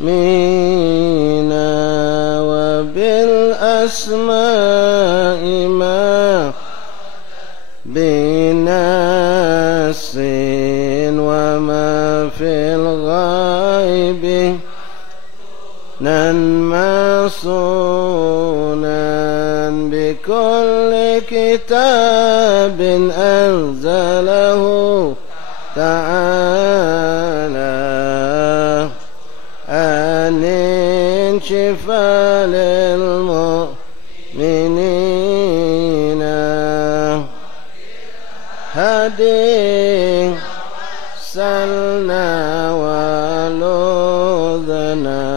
منا وبالأسماء ما بناس وما في الغيب ننمصونا بكل كتاب أنزله تعالى أن شفاء للمؤمنين هدي سلنا ولوذنا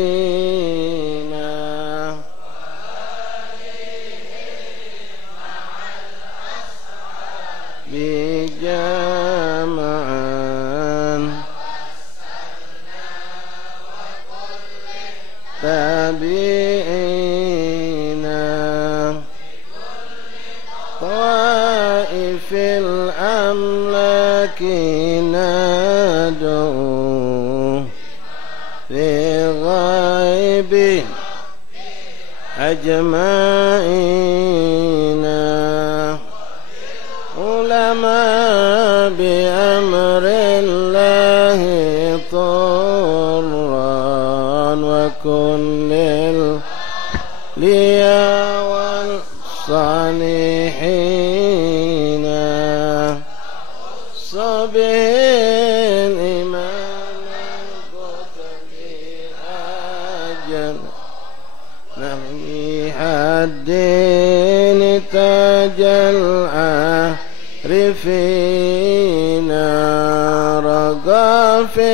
والمرسلين بجمعا تابعين طائف الأملاك ندعو في غيب أجمعين علماء بأمر الله طرا وكل الأولياء والصالحين صبين إمام الكتب أجل نحمي الدين تاج العارفين رقى في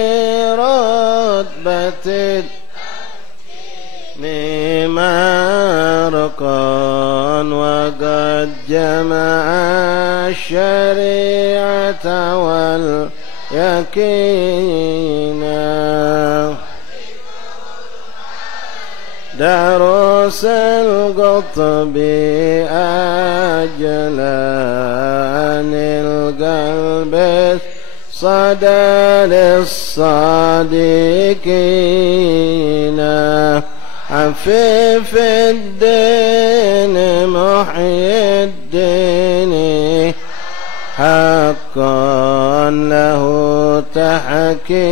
رتبة ممارقا وقد جمع الشريعة واليقين دروس القطب أجلان القلب صدى للصادقين عفيف الدين محيي الدين حقا له تحكيمنا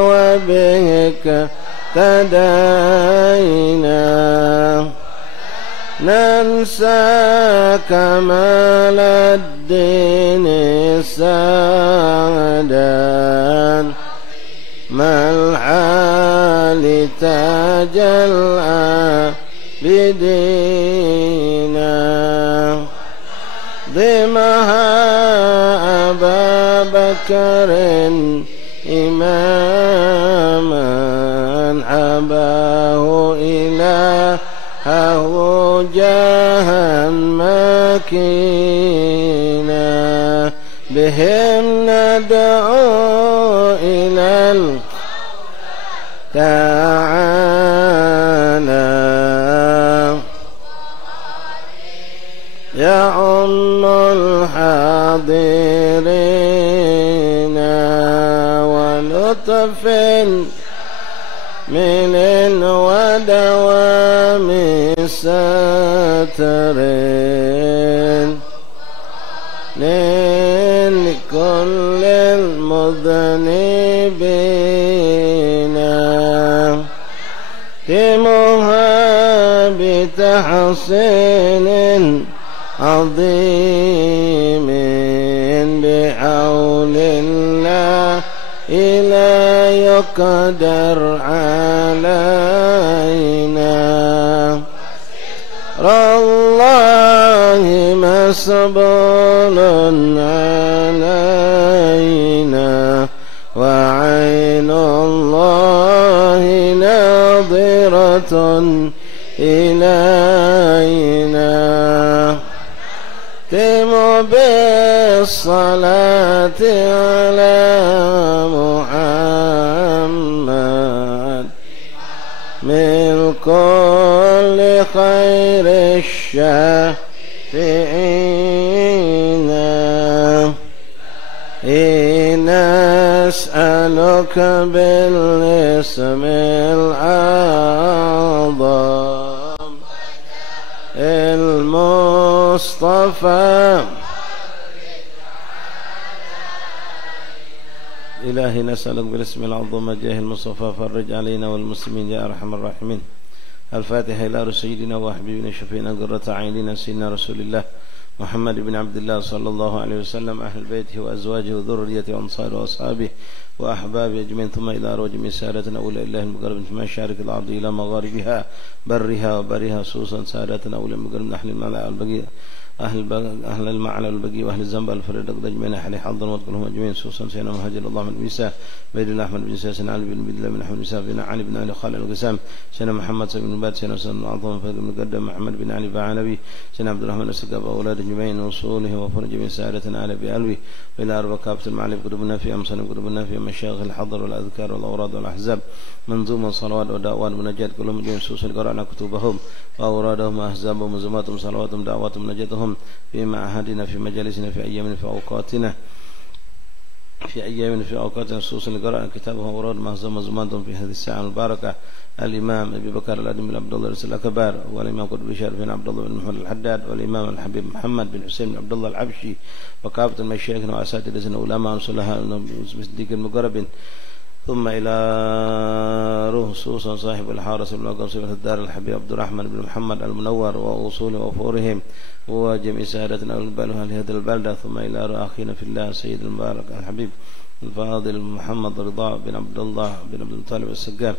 وبه اهتدينا ننسى كمال الدين سعدا ما الحال تاج العابدين ضمها أبا بكر إماما حباه إلهه جاها مكينا بهم ندعو إلى تعالى يعم الحاضرين ولطف من ودوام ستر لكل المذنبين تمها بتحسين عظيم بحول الله لا يقدر علينا الله مسبول علينا وعين الله ناظرة إلينا تم بالصلاة على محمد من كل خير الشافعين لك بالاسم الأعظم المصطفى إلهي نسألك بالاسم العظيم جاه المصطفى فرج علينا والمسلمين يا أرحم الراحمين. الفاتحة إلى سيدنا وحبيبنا شفينا قرة عيننا سيدنا رسول الله محمد بن عبد الله صلى الله عليه وسلم أهل بيته وأزواجه وذريته وأنصاره وأصحابه وأحبابه أجمعين ثم إلى روج من سادتنا أولى الله المقرب من مشارق الأرض إلى مغاربها برها وبرها خصوصا سادتنا أولى المقرب من أهل المعنى والبقية أهل المعنى والبقية وأهل الذنب والفريد أجمعين أهل حظ وكلهم أجمعين خصوصا سيدنا مهاجر الله من عيسى بيد الله أحمد بن سيدنا علي بن الله بن أحمد بن سيدنا بن علي بن علي خالد القسام سيدنا محمد سيدنا بن باد سيدنا سيدنا العظام فهد بن قدم محمد بن علي بعلبي سيدنا عبد الرحمن السقاف أولاد أجمعين وصوله وفرج من سادتنا على بألوي وإلى أربع كافة المعالي قلوبنا في أمصان قلوبنا في مشايخ الحضر والأذكار والأوراد والأحزاب منظومة صلوات ودعوات مناجات كلهم أجمعين خصوصا قرأنا كتبهم وأورادهم وأحزابهم وزماتهم صلواتهم دعواتهم مناجاتهم في معهدنا في مجالسنا في أيامنا في أوقاتنا خصوصا قرأنا كتابهم وأوراد مهزم زمانهم في هذه الساعة المباركة الإمام أبي بكر الأدم بن عبد الله رسول الأكبر والإمام قطب بشار بن عبد الله بن محمد الحداد والإمام الحبيب محمد بن حسين بن عبد الله العبشي وكافة المشايخ وأساتذتنا وعلماء وصلحاء المصديق المقربين ثم إلى روح خصوصا صاحب الحارس المقام صفة الدار الحبيب عبد الرحمن بن محمد المنور وأصول وفورهم وجميع سادتنا والبالها لهذه البلدة ثم إلى أخينا في الله سيد المبارك الحبيب الفاضل محمد رضا بن عبد الله بن عبد المطلب السقاف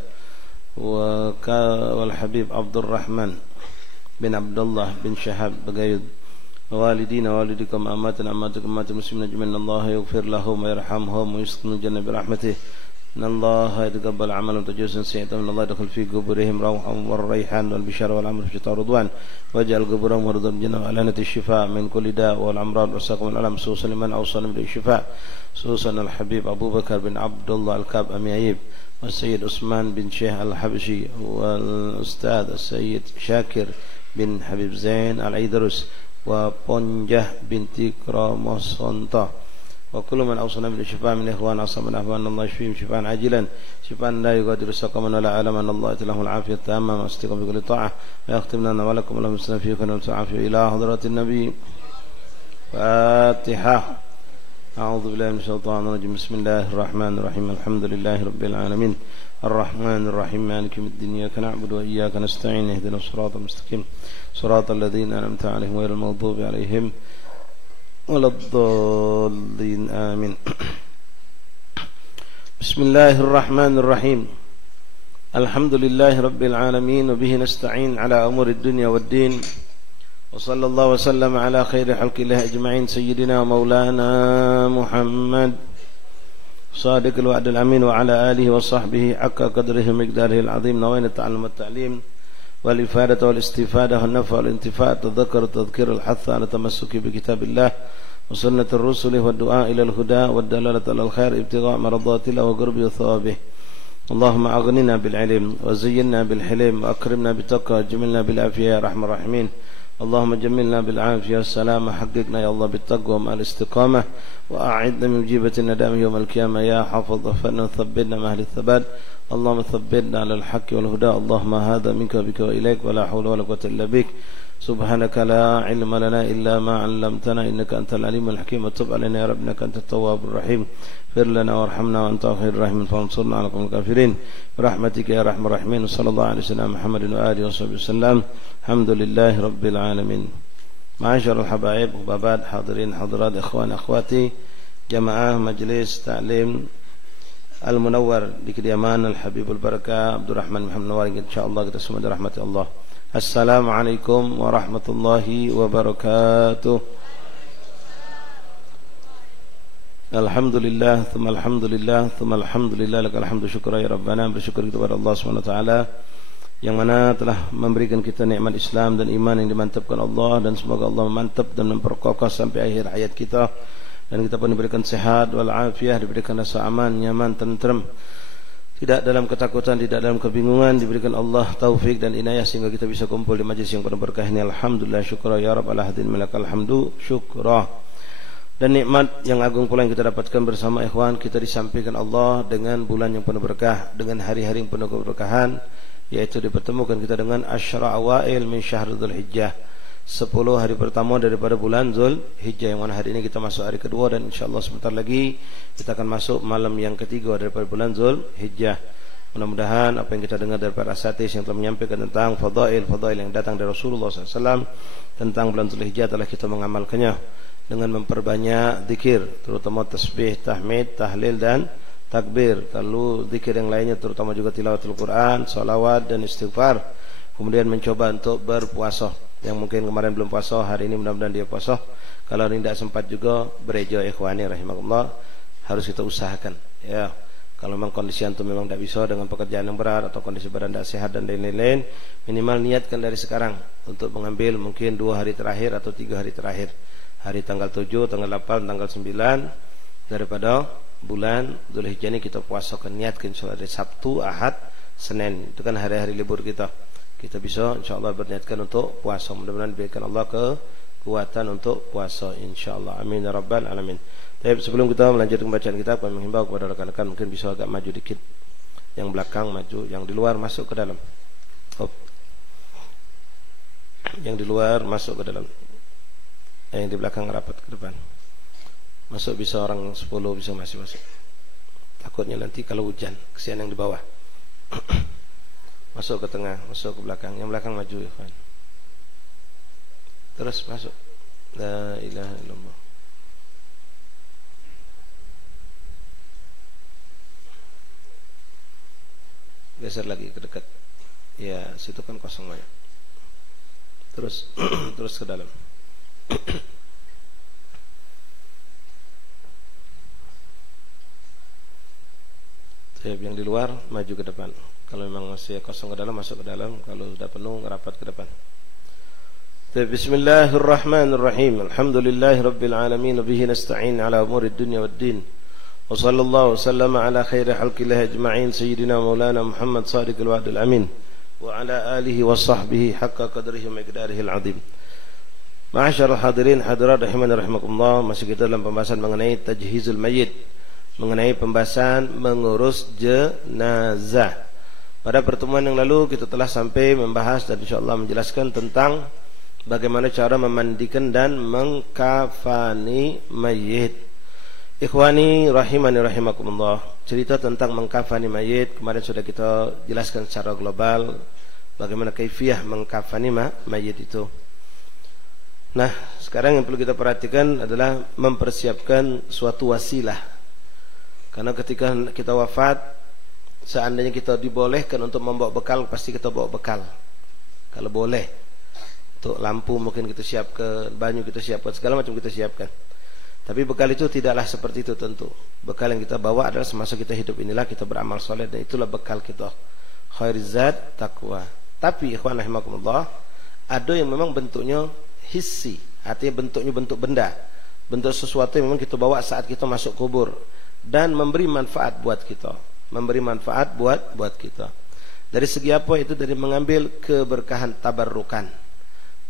والحبيب عبد الرحمن بن عبد الله بن شهاب بقيد ووالدينا ووالدكم أماتنا أماتكم أمات المسلمين أجمعين الله يغفر لهم ويرحمهم ويسكن الجنة برحمته إن الله يتقبل عمل وتجوز سيئة إن الله يدخل في قبورهم روحا والريحان والبشارة والعمل في شتاء رضوان واجعل قبورهم ورد الجنة وألانة الشفاء من كل داء والأمراض والسقم والألم خصوصا لمن أوصل بالشفاء خصوصا الحبيب أبو بكر بن عبد الله الكاب أمي أيب والسيد عثمان بن شيخ الحبشي والأستاذ السيد شاكر بن حبيب زين العيدرس وبنجة بنت كراموسونتا وكل من أوصلنا بالشفاء من إخوان أصحابنا أن الله يشفيهم شفاء عاجلا شفاء لا يغادر سقما ولا ألما أن الله له العافية التامة واستقم بكل طاعة ويختم لنا ولكم اللهم صل فيكم وتعافوا إلى حضرة النبي. فاتحة. أعوذ بالله من الشيطان الرجيم. بسم الله الرحمن الرحيم. الحمد لله رب العالمين الرحمن الرحيم مالك يوم الدين إياك نعبد وإياك نستعين اهدنا الصراط المستقيم صراط الذين أنعمت عليهم غير المغضوب عليهم ولا الضالين آمين. بسم الله الرحمن الرحيم. الحمد لله رب العالمين وبه نستعين على أمور الدنيا والدين وصلى الله وسلم على خير خلق الله أجمعين سيدنا ومولانا محمد صادق الوعد الأمين وعلى آله وصحبه حق قدره ومقداره العظيم. نوين التعلم والتعليم والإفادة والاستفادة والنفع والانتفاع التذكر التذكير الحث على التمسك بكتاب الله وسنة الرسل والدعاء إلى الهدى والدلالة على الخير ابتغاء مرضات الله وقرب ثوابه. اللهم أغننا بالعلم وزينا بالحلم وأكرمنا بالتقوى وجملنا بالعافية يا أرحم الراحمين. اللهم جملنا بالعافية والسلامة حققنا يا الله بالتقوى مع الاستقامة وأعدنا من مجيبة الندامة يوم القيامة يا حافظ ظفرنا وثبتنا مع أهل الثبات. اللهم ثبتنا على الحق والهدى. اللهم هذا منك بك وإليك ولا حول ولا قوة إلا بك. سبحانك لا علم لنا إلا ما علمتنا إنك أنت العليم الحكيم. وتب علينا يا رب إنك أنت التواب الرحيم. اغفر لنا وارحمنا وأنت خير الراحمين فانصرنا على القوم الكافرين برحمتك يا أرحم الراحمين. وصلى الله على سيدنا محمد وآله وصحبه وسلم. الحمد لله رب العالمين. معاشر الحبايب وبابات حاضرين حضرات إخوان أخواتي جماعة مجلس تعليم المنور di kediaman Al-Habibul Barakah Abdurrahman Muhammad Nawar, insyaallah kita semua dirahmati Allah. Assalamualaikum warahmatullahi wabarakatuh. Alhamdulillah, thumma alhamdulillah, thumma alhamdulillah, lakal hamdu syukra ya Rabbana. Bersyukur kepada Allah Subhanahu wa taala yang mana telah memberikan kita nikmat Islam dan iman yang dimantapkan Allah, dan semoga Allah memantap dan memperkokoh sampai akhir hayat kita, dan kita pun diberikan sehat wal afiah, diberikan rasa aman, nyaman, tenteram, tidak dalam ketakutan, tidak dalam kebingungan, diberikan Allah taufik dan inayah sehingga kita bisa kumpul di majlis yang penuh berkah ini. Alhamdulillah syukra ya Rabb, ala hadin malakal hamdu syukra. Dan nikmat yang agung pula yang kita dapatkan bersama ikhwan, kita disampaikan Allah dengan bulan yang penuh berkah, dengan hari-hari yang penuh keberkahan, yaitu dipertemukan kita dengan asyra awail min syahr Dzulhijjah, 10 hari pertama daripada bulan Dzulhijjah, yang mana hari ini kita masuk hari kedua, dan insyaallah sebentar lagi kita akan masuk malam yang ketiga daripada bulan Dzulhijjah. Mudah-mudahan apa yang kita dengar daripada asatidz yang telah menyampaikan tentang fadail yang datang dari Rasulullah SAW tentang bulan Dzulhijjah telah kita mengamalkannya dengan memperbanyak zikir, terutama tasbih, tahmid, tahlil dan takbir. Lalu zikir yang lainnya terutama juga tilawatul Quran, salawat dan istighfar. Kemudian mencoba untuk berpuasa. Yang mungkin kemarin belum puasa, hari ini mudah-mudahan dia puasa. Kalau ini tidak sempat juga bereja ikhwani rahimakumullah, harus kita usahakan. Ya, kalau memang kondisi antum memang tidak bisa dengan pekerjaan yang berat atau kondisi badan tidak sehat dan lain-lain, minimal niatkan dari sekarang untuk mengambil mungkin 2 hari terakhir atau 3 hari terakhir. Hari tanggal 7, tanggal 8, tanggal 9 daripada bulan Dzulhijjah ini kita puasakan, niatkan insyaallah dari Sabtu, Ahad, Senin. Itu kan hari-hari libur kita. Kita bisa insyaallah berniatkan untuk puasa. Mudah-mudahan diberikan Allah kekuatan untuk puasa insyaallah. Amin ya rabbal alamin. Tapi sebelum kita melanjutkan bacaan kita, kami menghimbau kepada rekan-rekan mungkin bisa agak maju dikit. Yang belakang maju, yang di luar masuk ke dalam. Yang di luar masuk ke dalam. Yang di belakang rapat ke depan. Masuk bisa orang 10 bisa masih masuk. Takutnya nanti kalau hujan, kesian yang di bawah. Masuk ke tengah, masuk ke belakang. Yang belakang maju ya kan. Terus masuk. La ilaha illallah. Geser lagi ke dekat. Ya, situ kan kosong banyak. Terus terus ke dalam. Yang di luar maju ke depan. Kalau memang masih kosong ke dalam, masuk ke dalam. Kalau sudah penuh, rapat ke depan. Bismillahirrahmanirrahim. Alhamdulillahirabbil alamin, bihi nasta'in ala umurid dunya waddin. Wa sallallahu wasallama ala khairi khalqillah ajma'in, sayyidina maulana Muhammad sadiqil wa'dil amin, wa ala alihi wa sahbihi haqqa qadrihi wa miqdarihi al-'azim. Ma'asyarul hadirin hadirat rahimani rahimakumullah, masih kita dalam pembahasan mengenai tajhizul mayyit, mengenai pembahasan mengurus jenazah. Pada pertemuan yang lalu kita telah sampai membahas dan insyaallah menjelaskan tentang bagaimana cara memandikan dan mengkafani mayit. Ikhwani rahimani rahimakumullah, cerita tentang mengkafani mayit kemarin sudah kita jelaskan secara global bagaimana kaifiyah mengkafani mayit itu. Nah, sekarang yang perlu kita perhatikan adalah mempersiapkan suatu wasilah. Karena ketika kita wafat, seandainya kita dibolehkan untuk membawa bekal, pasti kita bawa bekal. Kalau boleh, untuk lampu mungkin kita siapkan, banyu kita siapkan, segala macam kita siapkan. Tapi bekal itu tidaklah seperti itu tentu. Bekal yang kita bawa adalah semasa kita hidup inilah kita beramal soleh, dan itulah bekal kita. Khairizz zad taqwa. Tapi ikhwan rahimakumullah, ada yang memang bentuknya hissi, artinya bentuknya bentuk benda, bentuk sesuatu yang memang kita bawa saat kita masuk kubur dan memberi manfaat buat kita, memberi manfaat buat kita. Dari segi apa itu? Dari mengambil keberkahan tabarrukan.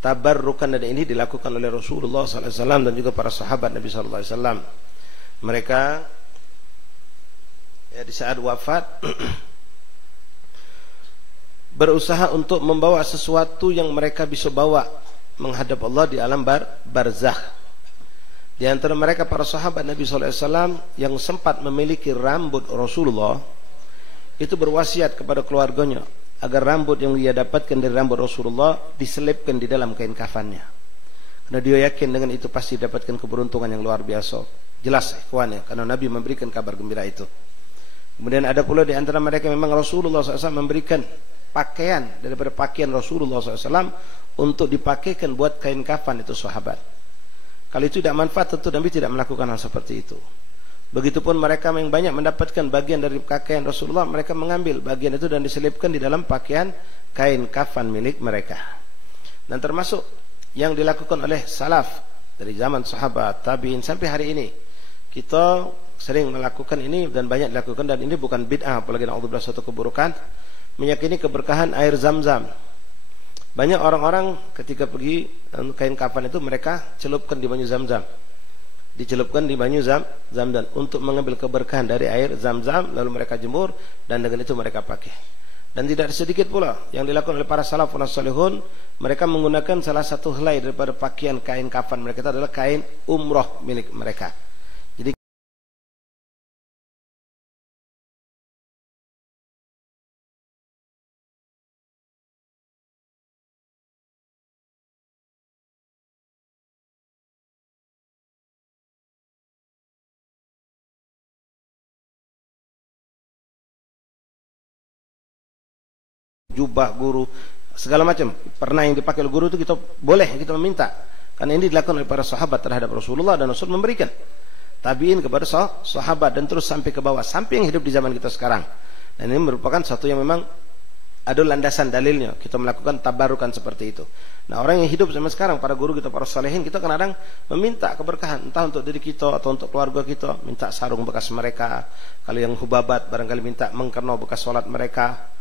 Tabarrukan dan ini dilakukan oleh Rasulullah SAW dan juga para sahabat Nabi SAW. Mereka ya, di saat wafat berusaha untuk membawa sesuatu yang mereka bisa bawa menghadap Allah di alam barzakh. Di antara mereka para sahabat Nabi SAW yang sempat memiliki rambut Rasulullah, itu berwasiat kepada keluarganya agar rambut yang dia dapatkan dari rambut Rasulullah diselipkan di dalam kain kafannya. Karena dia yakin dengan itu pasti dapatkan keberuntungan yang luar biasa. Jelas ikhwannya, karena Nabi memberikan kabar gembira itu. Kemudian ada pula di antara mereka memang Rasulullah SAW memberikan pakaian daripada pakaian Rasulullah SAW untuk dipakaikan buat kain kafan itu sahabat. Kalau itu tidak manfaat, tentu Nabi tidak melakukan hal seperti itu. Begitupun mereka yang banyak mendapatkan bagian dari pakaian Rasulullah, mereka mengambil bagian itu dan diselipkan di dalam pakaian kain kafan milik mereka. Dan termasuk yang dilakukan oleh salaf dari zaman sahabat, tabi'in sampai hari ini, kita sering melakukan ini dan banyak dilakukan, dan ini bukan bid'ah, apalagi na'udzubillah suatu keburukan, meyakini keberkahan air Zam-Zam. Banyak orang-orang ketika pergi kain kafan itu mereka celupkan di banyu Zam-Zam, dicelupkan di banyu Zamzam untuk mengambil keberkahan dari air Zamzam, lalu mereka jemur dan dengan itu mereka pakai. Dan tidak sedikit pula yang dilakukan oleh para salafun salihun, mereka menggunakan salah satu helai daripada pakaian kain kafan mereka itu adalah kain umroh milik mereka. Jadi jubah guru segala macam pernah yang dipakai oleh guru itu kita boleh kita meminta, karena ini dilakukan oleh para sahabat terhadap Rasulullah dan Rasul memberikan tabiin kepada sahabat dan terus sampai ke bawah sampai yang hidup di zaman kita sekarang. Dan ini merupakan satu yang memang ada landasan dalilnya kita melakukan tabarukan seperti itu. Nah, orang yang hidup zaman sekarang, para guru kita, para salihin, kita kadang meminta keberkahan entah untuk diri kita atau untuk keluarga kita, minta sarung bekas mereka, kalau yang hubabat barangkali minta mengkerno bekas sholat mereka.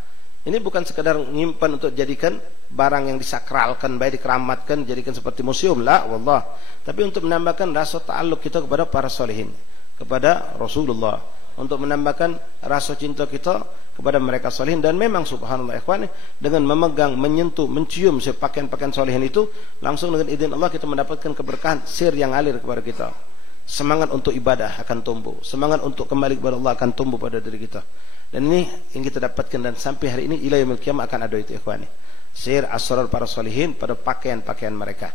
Ini bukan sekedar menyimpan untuk jadikan barang yang disakralkan, baik dikeramatkan, jadikan seperti museum, la wallah. Tapi untuk menambahkan rasa ta'alluq kita kepada para solihin, kepada Rasulullah, untuk menambahkan rasa cinta kita kepada mereka solihin. Dan memang subhanallah ikhwan, dengan memegang, menyentuh, mencium pakaian-pakaian solihin itu, langsung dengan izin Allah kita mendapatkan keberkahan sir yang alir kepada kita. Semangat untuk ibadah akan tumbuh, semangat untuk kembali kepada Allah akan tumbuh pada diri kita. Dan ini yang kita dapatkan dan sampai hari ini ila yaumil qiyamah akan ada itu ikhwani. Sir asrar para solihin pada pakaian-pakaian mereka,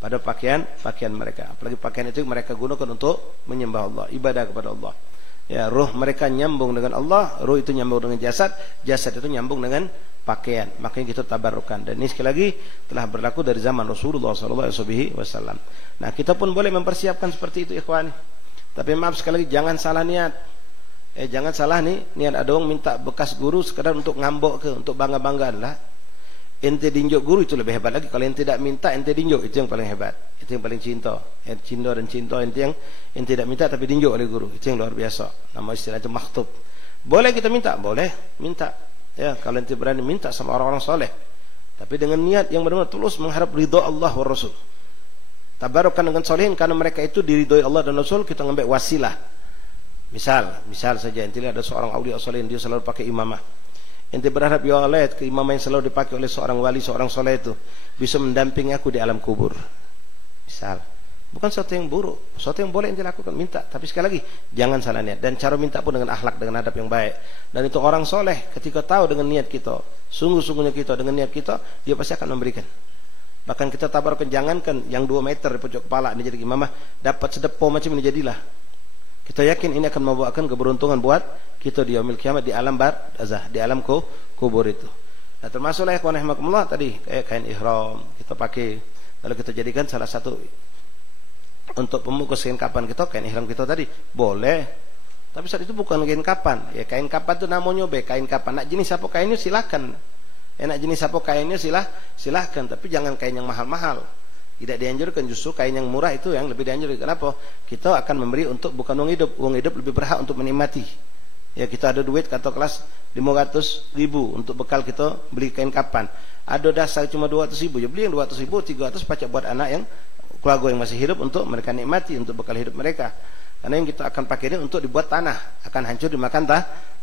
pada pakaian-pakaian mereka. Apalagi pakaian itu mereka gunakan untuk menyembah Allah, ibadah kepada Allah. Ya, ruh mereka nyambung dengan Allah, ruh itu nyambung dengan jasad, jasad itu nyambung dengan pakaian. Makanya kita tabarrukan. Dan ini sekali lagi telah berlaku dari zaman Rasulullah SAW. Nah, kita pun boleh mempersiapkan seperti itu ikhwani. Tapi maaf sekali lagi, jangan salah niat. Jangan salah nih, niat ada orang minta bekas guru sekadar untuk ngambok ke, untuk bangga-banggaan lah. Ente dinjok guru itu lebih hebat lagi. Kalau ente tidak minta, ente dinjok, itu yang paling hebat. Itu yang paling cinta. Cinta dan cinta ente yang ente tidak minta tapi dinjok oleh guru. Itu yang luar biasa. Nama istilah itu makhtub. Boleh kita minta? Boleh, minta. Ya, kalau ente berani minta sama orang-orang soleh. Tapi dengan niat yang benar-benar tulus mengharap ridha Allah wa Rasul. Tabarukan dengan solehin karena mereka itu diridhoi Allah dan Rasul, kita ngambil wasilah. Misal saja ente lihat ada seorang aulia solehin, dia selalu pakai imamah. Ente berharap ya Allah, ke imamah yang selalu dipakai oleh seorang wali, seorang soleh itu bisa mendampingi aku di alam kubur. Misal, bukan sesuatu yang buruk, sesuatu yang boleh ente lakukan, minta. Tapi sekali lagi, jangan salah niat. Dan cara minta pun dengan akhlak, dengan adab yang baik. Dan itu orang soleh ketika tahu dengan niat kita, sungguh-sungguhnya kita dengan niat kita, dia pasti akan memberikan. Bahkan kita tabarkan, jangankan yang 2 meter di pojok kepala ini jadi imamah, dapat sedepo macam ini jadilah. Kita yakin ini akan membawakan keberuntungan buat kita di yaumil qiyamah, di alam barzah, di alam kubur itu. Nah, termasuklah ikhwan rahimakumullah tadi kayak kain ihram kita pakai, lalu kita jadikan salah satu untuk pembungkus kain kapan kita, kain ihram kita tadi boleh. Tapi saat itu bukan kain kapan. Ya, kain kapan itu namanya kain kapan. Nak jenis apa kainnya silakan. Nak jenis apa kainnya silahkan, tapi jangan kain yang mahal-mahal. Tidak dianjurkan, justru kain yang murah itu yang lebih dianjurkan. Kenapa? Kita akan memberi untuk bukan uang hidup. Uang hidup lebih berhak untuk menikmati. Ya, kita ada duit kata kelas 500.000 untuk bekal kita beli kain kapan. Ada dasar cuma 200.000, ya beli yang 200.000, 300 pacak buat anak yang keluarga yang masih hidup untuk mereka nikmati, untuk bekal hidup mereka. Karena yang kita akan pakai ini untuk dibuat tanah, akan hancur dimakan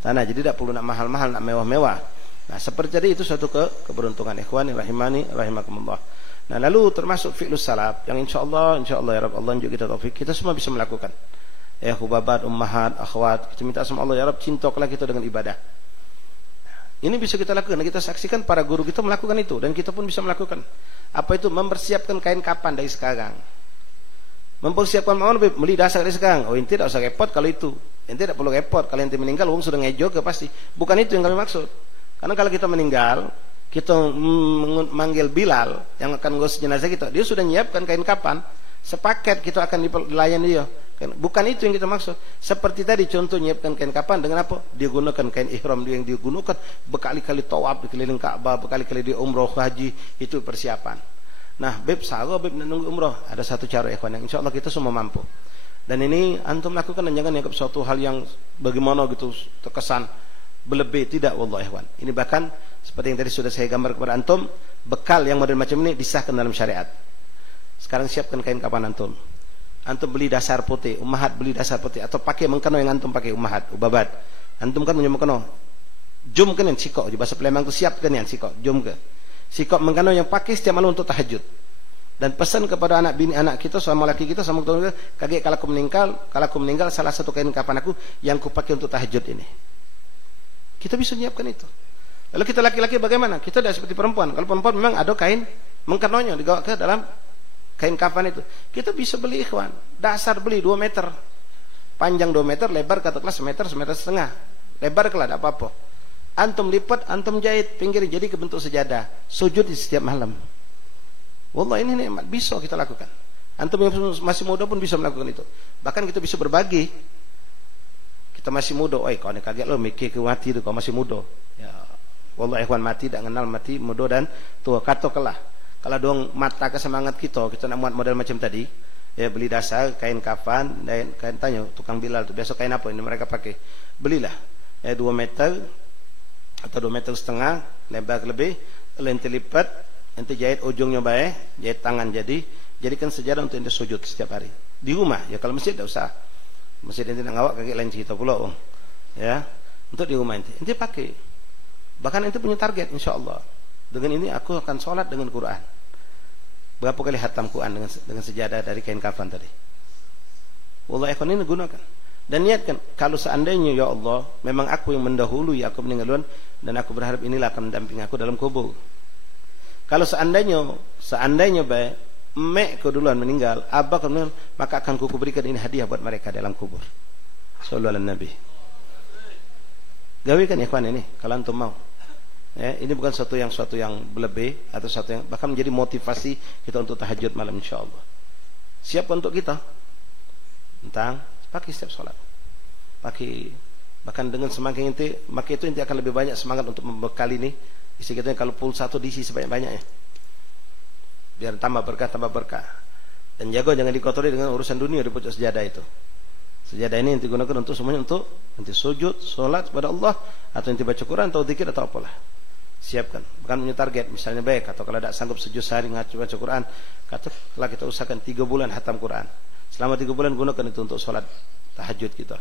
tanah. Jadi tidak perlu nak mahal-mahal, nak mewah-mewah. Nah, seperti tadi itu suatu keberuntungan ikhwani rahimani rahimakumullah. Nah, lalu termasuk fi'lus salaf yang insyaallah ya Rabb, Allah juga kita taufik, kita semua bisa melakukan. Ya hubabat, ummahat, akhwat, kita minta sama Allah ya Rabb, cintakanlah kita dengan ibadah. Ini bisa kita lakukan, dan kita saksikan para guru kita melakukan itu, dan kita pun bisa melakukan. Apa itu? Mempersiapkan kain kapan dari sekarang. Mempersiapkan mau beli dasar dari sekarang. Oh, ente tidak usah repot kalau itu. Ente tidak perlu repot kalau ente meninggal, wong sudah ngejo ke pasti. Bukan itu yang kami maksud. Karena kalau kita meninggal, kita manggil Bilal yang akan ngurus jenazah kita, dia sudah menyiapkan kain kapan sepaket, kita akan dilayani dia. Bukan itu yang kita maksud. Seperti tadi contoh nyiapkan kain kapan dengan apa? Dia gunakan kain ihram dia yang dia gunakan berkali-kali tawaf di keliling Ka'bah, berkali-kali dia umrah haji, itu persiapan. Nah, beb nunggu umrah, ada satu cara ikhwan yang insyaallah kita semua mampu. Dan ini antum lakukan, dan jangan anggap suatu hal yang bagaimana gitu terkesan berlebih, tidak wallahi ikhwan. Ini bahkan seperti yang tadi sudah saya gambar kepada antum, bekal yang model macam ini disahkan dalam syariat. Sekarang siapkan kain kapan antum. antum beli dasar putih, ummahat beli dasar putih, atau pakai mengkano yang antum pakai ummahat, ubabat. Antum kan punya mengkano. Jum kan yang sikok, di bahasa Palembang itu siap kan yang sikok, jum ke. Sikok mengkano yang pakai setiap malam untuk tahajud. Dan pesan kepada anak bini anak kita, sama laki kita, sama keluarga, kaget kalau aku meninggal salah satu kain kafan aku yang kupakai untuk tahajud ini. Kita bisa menyiapkan itu. Lalu kita laki-laki bagaimana? Kita tidak seperti perempuan. Kalau perempuan memang ada kain mengkanonya digawa ke dalam kain kafan itu. Kita bisa beli ikhwan. Dasar beli 2 meter. Panjang 2 meter, lebar katakanlah semeter setengah. Lebar kelah tidak apa-apa. Antum lipat, antum jahit pinggir jadi kebentuk sejadah. Sujud di setiap malam. Wallah ini nikmat, bisa kita lakukan. Antum yang masih muda pun bisa melakukan itu. Bahkan kita bisa berbagi. Kita masih muda, oi kau ni kaget lo mikir ke mati tu kau masih muda. Ya, wallah ikhwan mati tak kenal mati, muda dan tua. Katakanlah kalau dong mata ke semangat kita nak muat model macam tadi, ya beli dasar kain kafan, dan kain tanya tukang Bilal tu biasa kain apa ini mereka pakai. Belilah ya 2 meter atau 2 meter setengah, lebar lebih, lenti lipat. Nanti jahit ujungnya baik, jahit tangan jadikan sejadah untuk ente sujud setiap hari. Di rumah, ya kalau masjid tidak usah. Masjid ente nak ngawak kaki lain cerita pula, ya. Untuk di rumah ente pakai. Bahkan ente punya target, insya-Allah. Dengan ini aku akan sholat dengan Quran. Berapa kali hatam Quran dengan sejadah dari kain kafan tadi. Wallah ikhwan ini gunakan. Dan niatkan, kalau seandainya ya Allah, memang aku yang mendahului, aku meninggal duluan, dan aku berharap inilah akan mendampingi aku dalam kubur. Kalau seandainya baik, mek keduluan meninggal, abah kemudian, maka akan kuku berikan ini hadiah buat mereka dalam kubur. Sallallahu alaihi Nabi. Gawikan ya kawan ini, kalau antum mau. Ya, ini bukan suatu yang berlebih atau suatu yang bahkan menjadi motivasi kita untuk tahajud malam insyaallah. Siapkan untuk kita. Tentang pakai setiap salat. Pakai bahkan dengan semakin inti, maka itu inti akan lebih banyak semangat untuk membekali ini. Isi kita kalau pulsa itu diisi sebanyak-banyaknya. Biar tambah berkah. Dan jago jangan dikotori dengan urusan dunia di pojok sejadah itu. Sejadah ini yang digunakan untuk semuanya untuk nanti sujud, solat kepada Allah, atau nanti baca Quran atau zikir atau apalah. Siapkan. Bukan punya target misalnya baik, atau kalau tidak sanggup sujud sehari baca Quran, katakanlah kita usahakan 3 bulan hatam Quran. Selama 3 bulan gunakan itu untuk solat tahajud kita.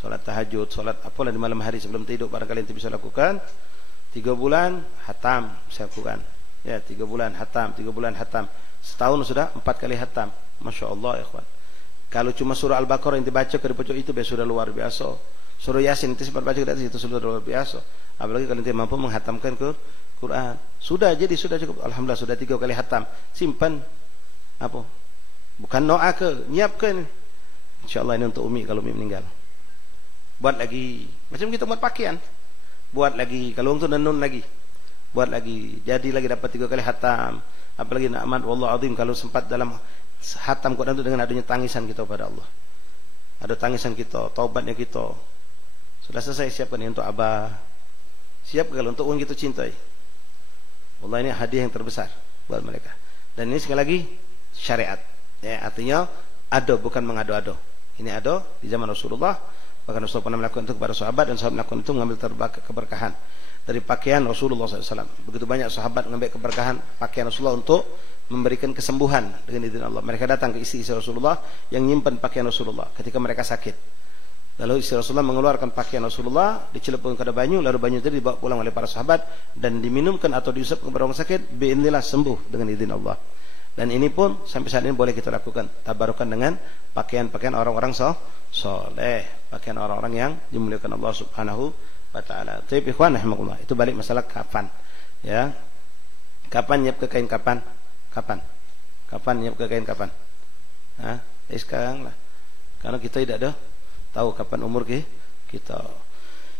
Solat tahajud, solat apalah di malam hari sebelum tidur barangkali nanti bisa lakukan. 3 bulan hatam saya lakukan. Ya, 3 bulan hatam, 3 bulan hatam. Setahun sudah 4 kali hatam. Masya Allah ya ikhwan. Kalau cuma surah Al-Baqarah yang dibaca ke pojok itu sudah luar biasa. Surah Yasin itu sempat baca ke atas itu sudah luar biasa. Apalagi kalau nanti mampu menghatamkan ke Quran. Sudah cukup. Alhamdulillah sudah 3 kali hatam. Simpan apa? Bukan doa ke, nyiapkan. Insyaallah ini untuk Umi kalau Umi meninggal. Buat lagi macam kita buat pakaian. Buat lagi, kalau untuk nenun lagi. Buat lagi, jadi lagi dapat 3 kali hatam. Apalagi nikmat wallahu azim kalau sempat dalam hatam Quran itu dengan adanya tangisan kita kepada Allah. Ada tangisan kita, taubatnya kita. Sudah selesai siapkan ini untuk abah. Siap kalau untuk orang kita cintai. Allah ini hadiah yang terbesar buat mereka. Dan ini sekali lagi syariat. Ya, artinya ado bukan mengado-ado. Ini ado di zaman Rasulullah. Bahkan Rasulullah pernah melakukan itu kepada sahabat dan sahabat melakukan itu mengambil keberkahan dari pakaian Rasulullah SAW. Begitu banyak sahabat mengambil keberkahan pakaian Rasulullah untuk memberikan kesembuhan dengan izin Allah. Mereka datang ke istri Rasulullah yang nyimpan pakaian Rasulullah ketika mereka sakit. Lalu istri Rasulullah mengeluarkan pakaian Rasulullah, dicelupkan ke banyu, lalu banyu itu dibawa pulang oleh para sahabat dan diminumkan atau diusap kepada orang sakit, bi'idznillah sembuh dengan izin Allah. Dan ini pun sampai saat ini boleh kita lakukan, tabarukan dengan pakaian-pakaian orang-orang soleh, pakaian orang-orang yang dimuliakan Allah Subhanahu wa taala. Tapi ikhwan rahimakumullah, itu balik masalah kapan. Ya. Kapan nyiap ke kain kapan? Kapan nyiap ke kain kapan? Sekarang lah. Karena kita tidak ada tahu kapan umur kita.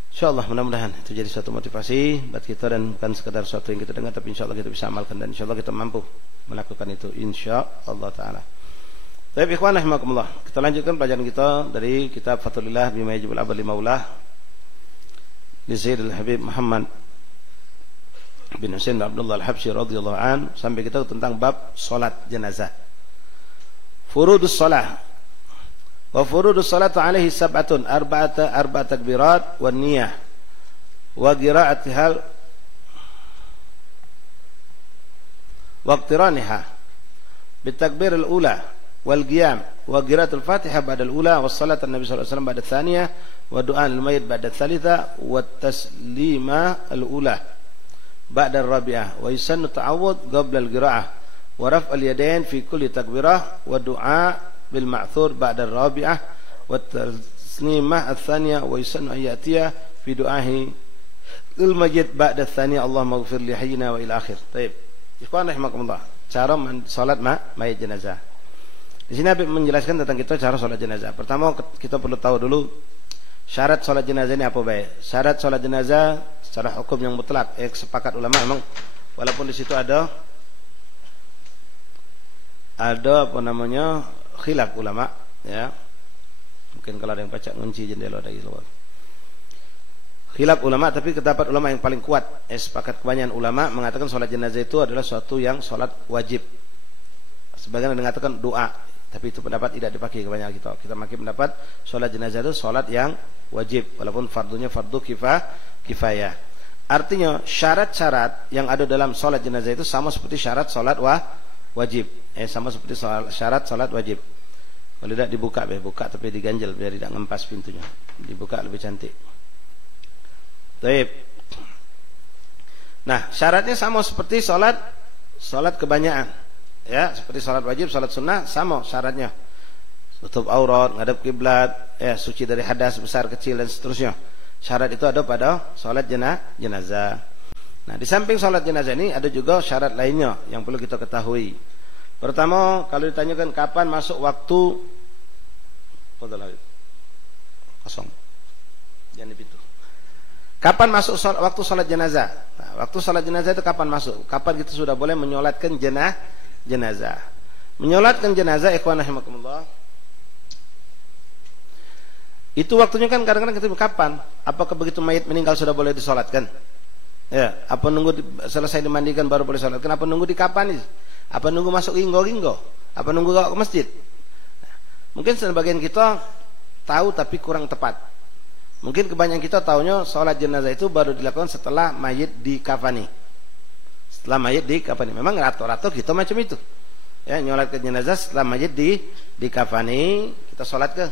InsyaAllah mudah-mudahan itu jadi suatu motivasi buat kita dan bukan sekadar suatu yang kita dengar, tapi insyaAllah kita bisa amalkan dan insyaAllah kita mampu melakukan itu insyaallah ta'ala. Baik ikhwan rahimakumullah, kita lanjutkan pelajaran kita dari kitab Fathulillah bima yajibul abad li maulah li Sayyidil Habib Muhammad bin Husain bin Abdullah Al-Habsyi radhiyallahu an, sampai kita tentang bab salat jenazah. Furudus salah. Wa furudus salat alaihi sab'atun arba'at takbirat wan niyah wa qira'atihal wa iqtiraniha bitakbir al-ula wal qiyam wa qiraatul Fatihah ba'da al-ula wa salat an-nabi sallallahu alaihi wasallam ba'da ats-tsaniyah wa du'a lil-mayyit ba'da ats-tsalitsah wa taslima al-ula ba'da ar-rabi'ah wa yusannu ta'awudz qabla al-qira'ah wa raf'al yadayn fi kulli takbirah wa du'a bil ma'thur ba'da ar-rabi'ah wa taslimah ats-tsaniyah wa yusannu an ya'tiya fi du'ahi al-mayyit ba'da ats-tsaniyah Allahumma ighfir li hayyina wa ila akhir. Baik. Ikhwan rahimakumullah. Cara salat mayit jenazah. Di sini Habib menjelaskan tentang kita cara salat jenazah. Pertama kita perlu tahu dulu syarat salat jenazah ini apa baik. Syarat salat jenazah secara hukum yang mutlak, sepakat ulama memang walaupun di situ ada apa namanya khilaf ulama ya. Mungkin kalau ada yang baca ngunci jendela dari luar. Khilaf ulama, tapi terdapat ulama yang paling kuat. Sepakat kebanyakan ulama mengatakan salat jenazah itu adalah suatu yang salat wajib. Sebagian mengatakan doa, tapi itu pendapat tidak dipakai kebanyakan kita. Kita pakai pendapat salat jenazah itu salat yang wajib, walaupun fardunya fardu kifayah. Artinya syarat-syarat yang ada dalam salat jenazah itu sama seperti syarat salat wajib. Sama seperti syarat salat wajib. Kalau tidak dibuka, buka tapi diganjel biar tidak ngempas pintunya. Dibuka lebih cantik. Baik. Nah, syaratnya sama seperti salat kebanyakan. Ya, seperti salat wajib, salat sunnah sama syaratnya. Tutup aurat, ngadep kiblat, suci dari hadas besar kecil dan seterusnya. Syarat itu ada pada salat jenazah. Nah, di samping salat jenazah ini ada juga syarat lainnya yang perlu kita ketahui. Pertama, kalau ditanyakan kapan masuk waktu kosong. Jangan di pintu. Kapan masuk waktu salat jenazah? Nah, waktu salat jenazah itu kapan masuk? Kapan kita sudah boleh menyolatkan jenazah? Menyolatkan jenazah, ikhwan rahimakumullah. Itu waktunya kan kadang-kadang kita kapan? Apakah begitu mayit meninggal sudah boleh disolatkan? Ya, apa nunggu selesai dimandikan baru boleh solatkan? Apa nunggu di kapan? Apa nunggu masuk ringgo? Apa nunggu ke masjid? Nah, mungkin sebagian kita tahu tapi kurang tepat. Mungkin kebanyakan kita tahunya sholat jenazah itu baru dilakukan setelah mayit dikafani. Setelah mayit dikafani. Memang rata-rata kita macam itu. Ya, nyolat ke jenazah setelah mayit dikafani, kita sholat ke.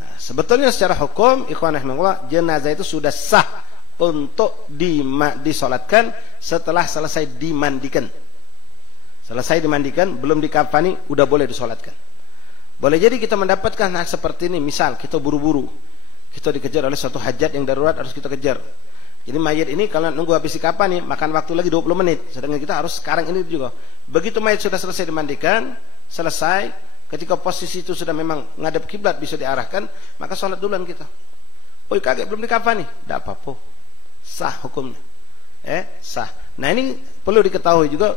Nah, sebetulnya secara hukum, ikhwan rahimahullah, jenazah itu sudah sah untuk disolatkan setelah selesai dimandikan. Selesai dimandikan, belum dikafani, udah boleh disolatkan. Boleh jadi kita mendapatkan hal seperti ini. Misal kita buru-buru, kita dikejar oleh suatu hajat yang darurat, harus kita kejar. Jadi mayat ini kalau nunggu habis kapan nih, makan waktu lagi 20 menit. Sedangkan kita harus sekarang ini juga. Begitu mayat sudah selesai dimandikan, selesai, ketika posisi itu sudah memang ngadep kiblat bisa diarahkan, maka sholat duluan kita. Oh kaget belum dikafan nih, tidak apa-apa, sah hukumnya. Sah. Nah ini perlu diketahui juga,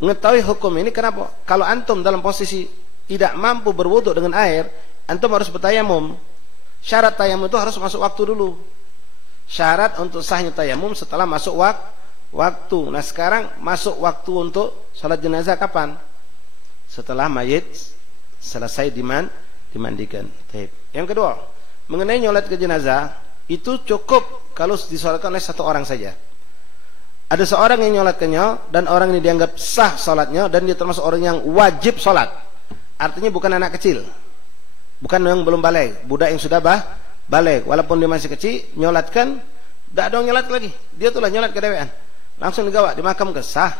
mengetahui hukum ini kenapa? Kalau antum dalam posisi tidak mampu berwudu dengan air, antum harus bertayamum. Syarat tayamum itu harus masuk waktu dulu. Syarat untuk sahnya tayamum setelah masuk waktu. Nah sekarang masuk waktu untuk salat jenazah kapan? Setelah mayit selesai dimandikan. Yang kedua, mengenai nyolat ke jenazah, itu cukup kalau disolatkan oleh satu orang saja. Ada seorang yang nyolatkannya dan orang ini dianggap sah salatnya dan dia termasuk orang yang wajib salat. Artinya bukan anak kecil. Bukan yang belum balik, budak yang sudah balik, walaupun dia masih kecil, nyolatkan, tidak ada yang nyolat lagi. Dia itulah nyolat ke dewean, langsung digawa, dimakam ke sah.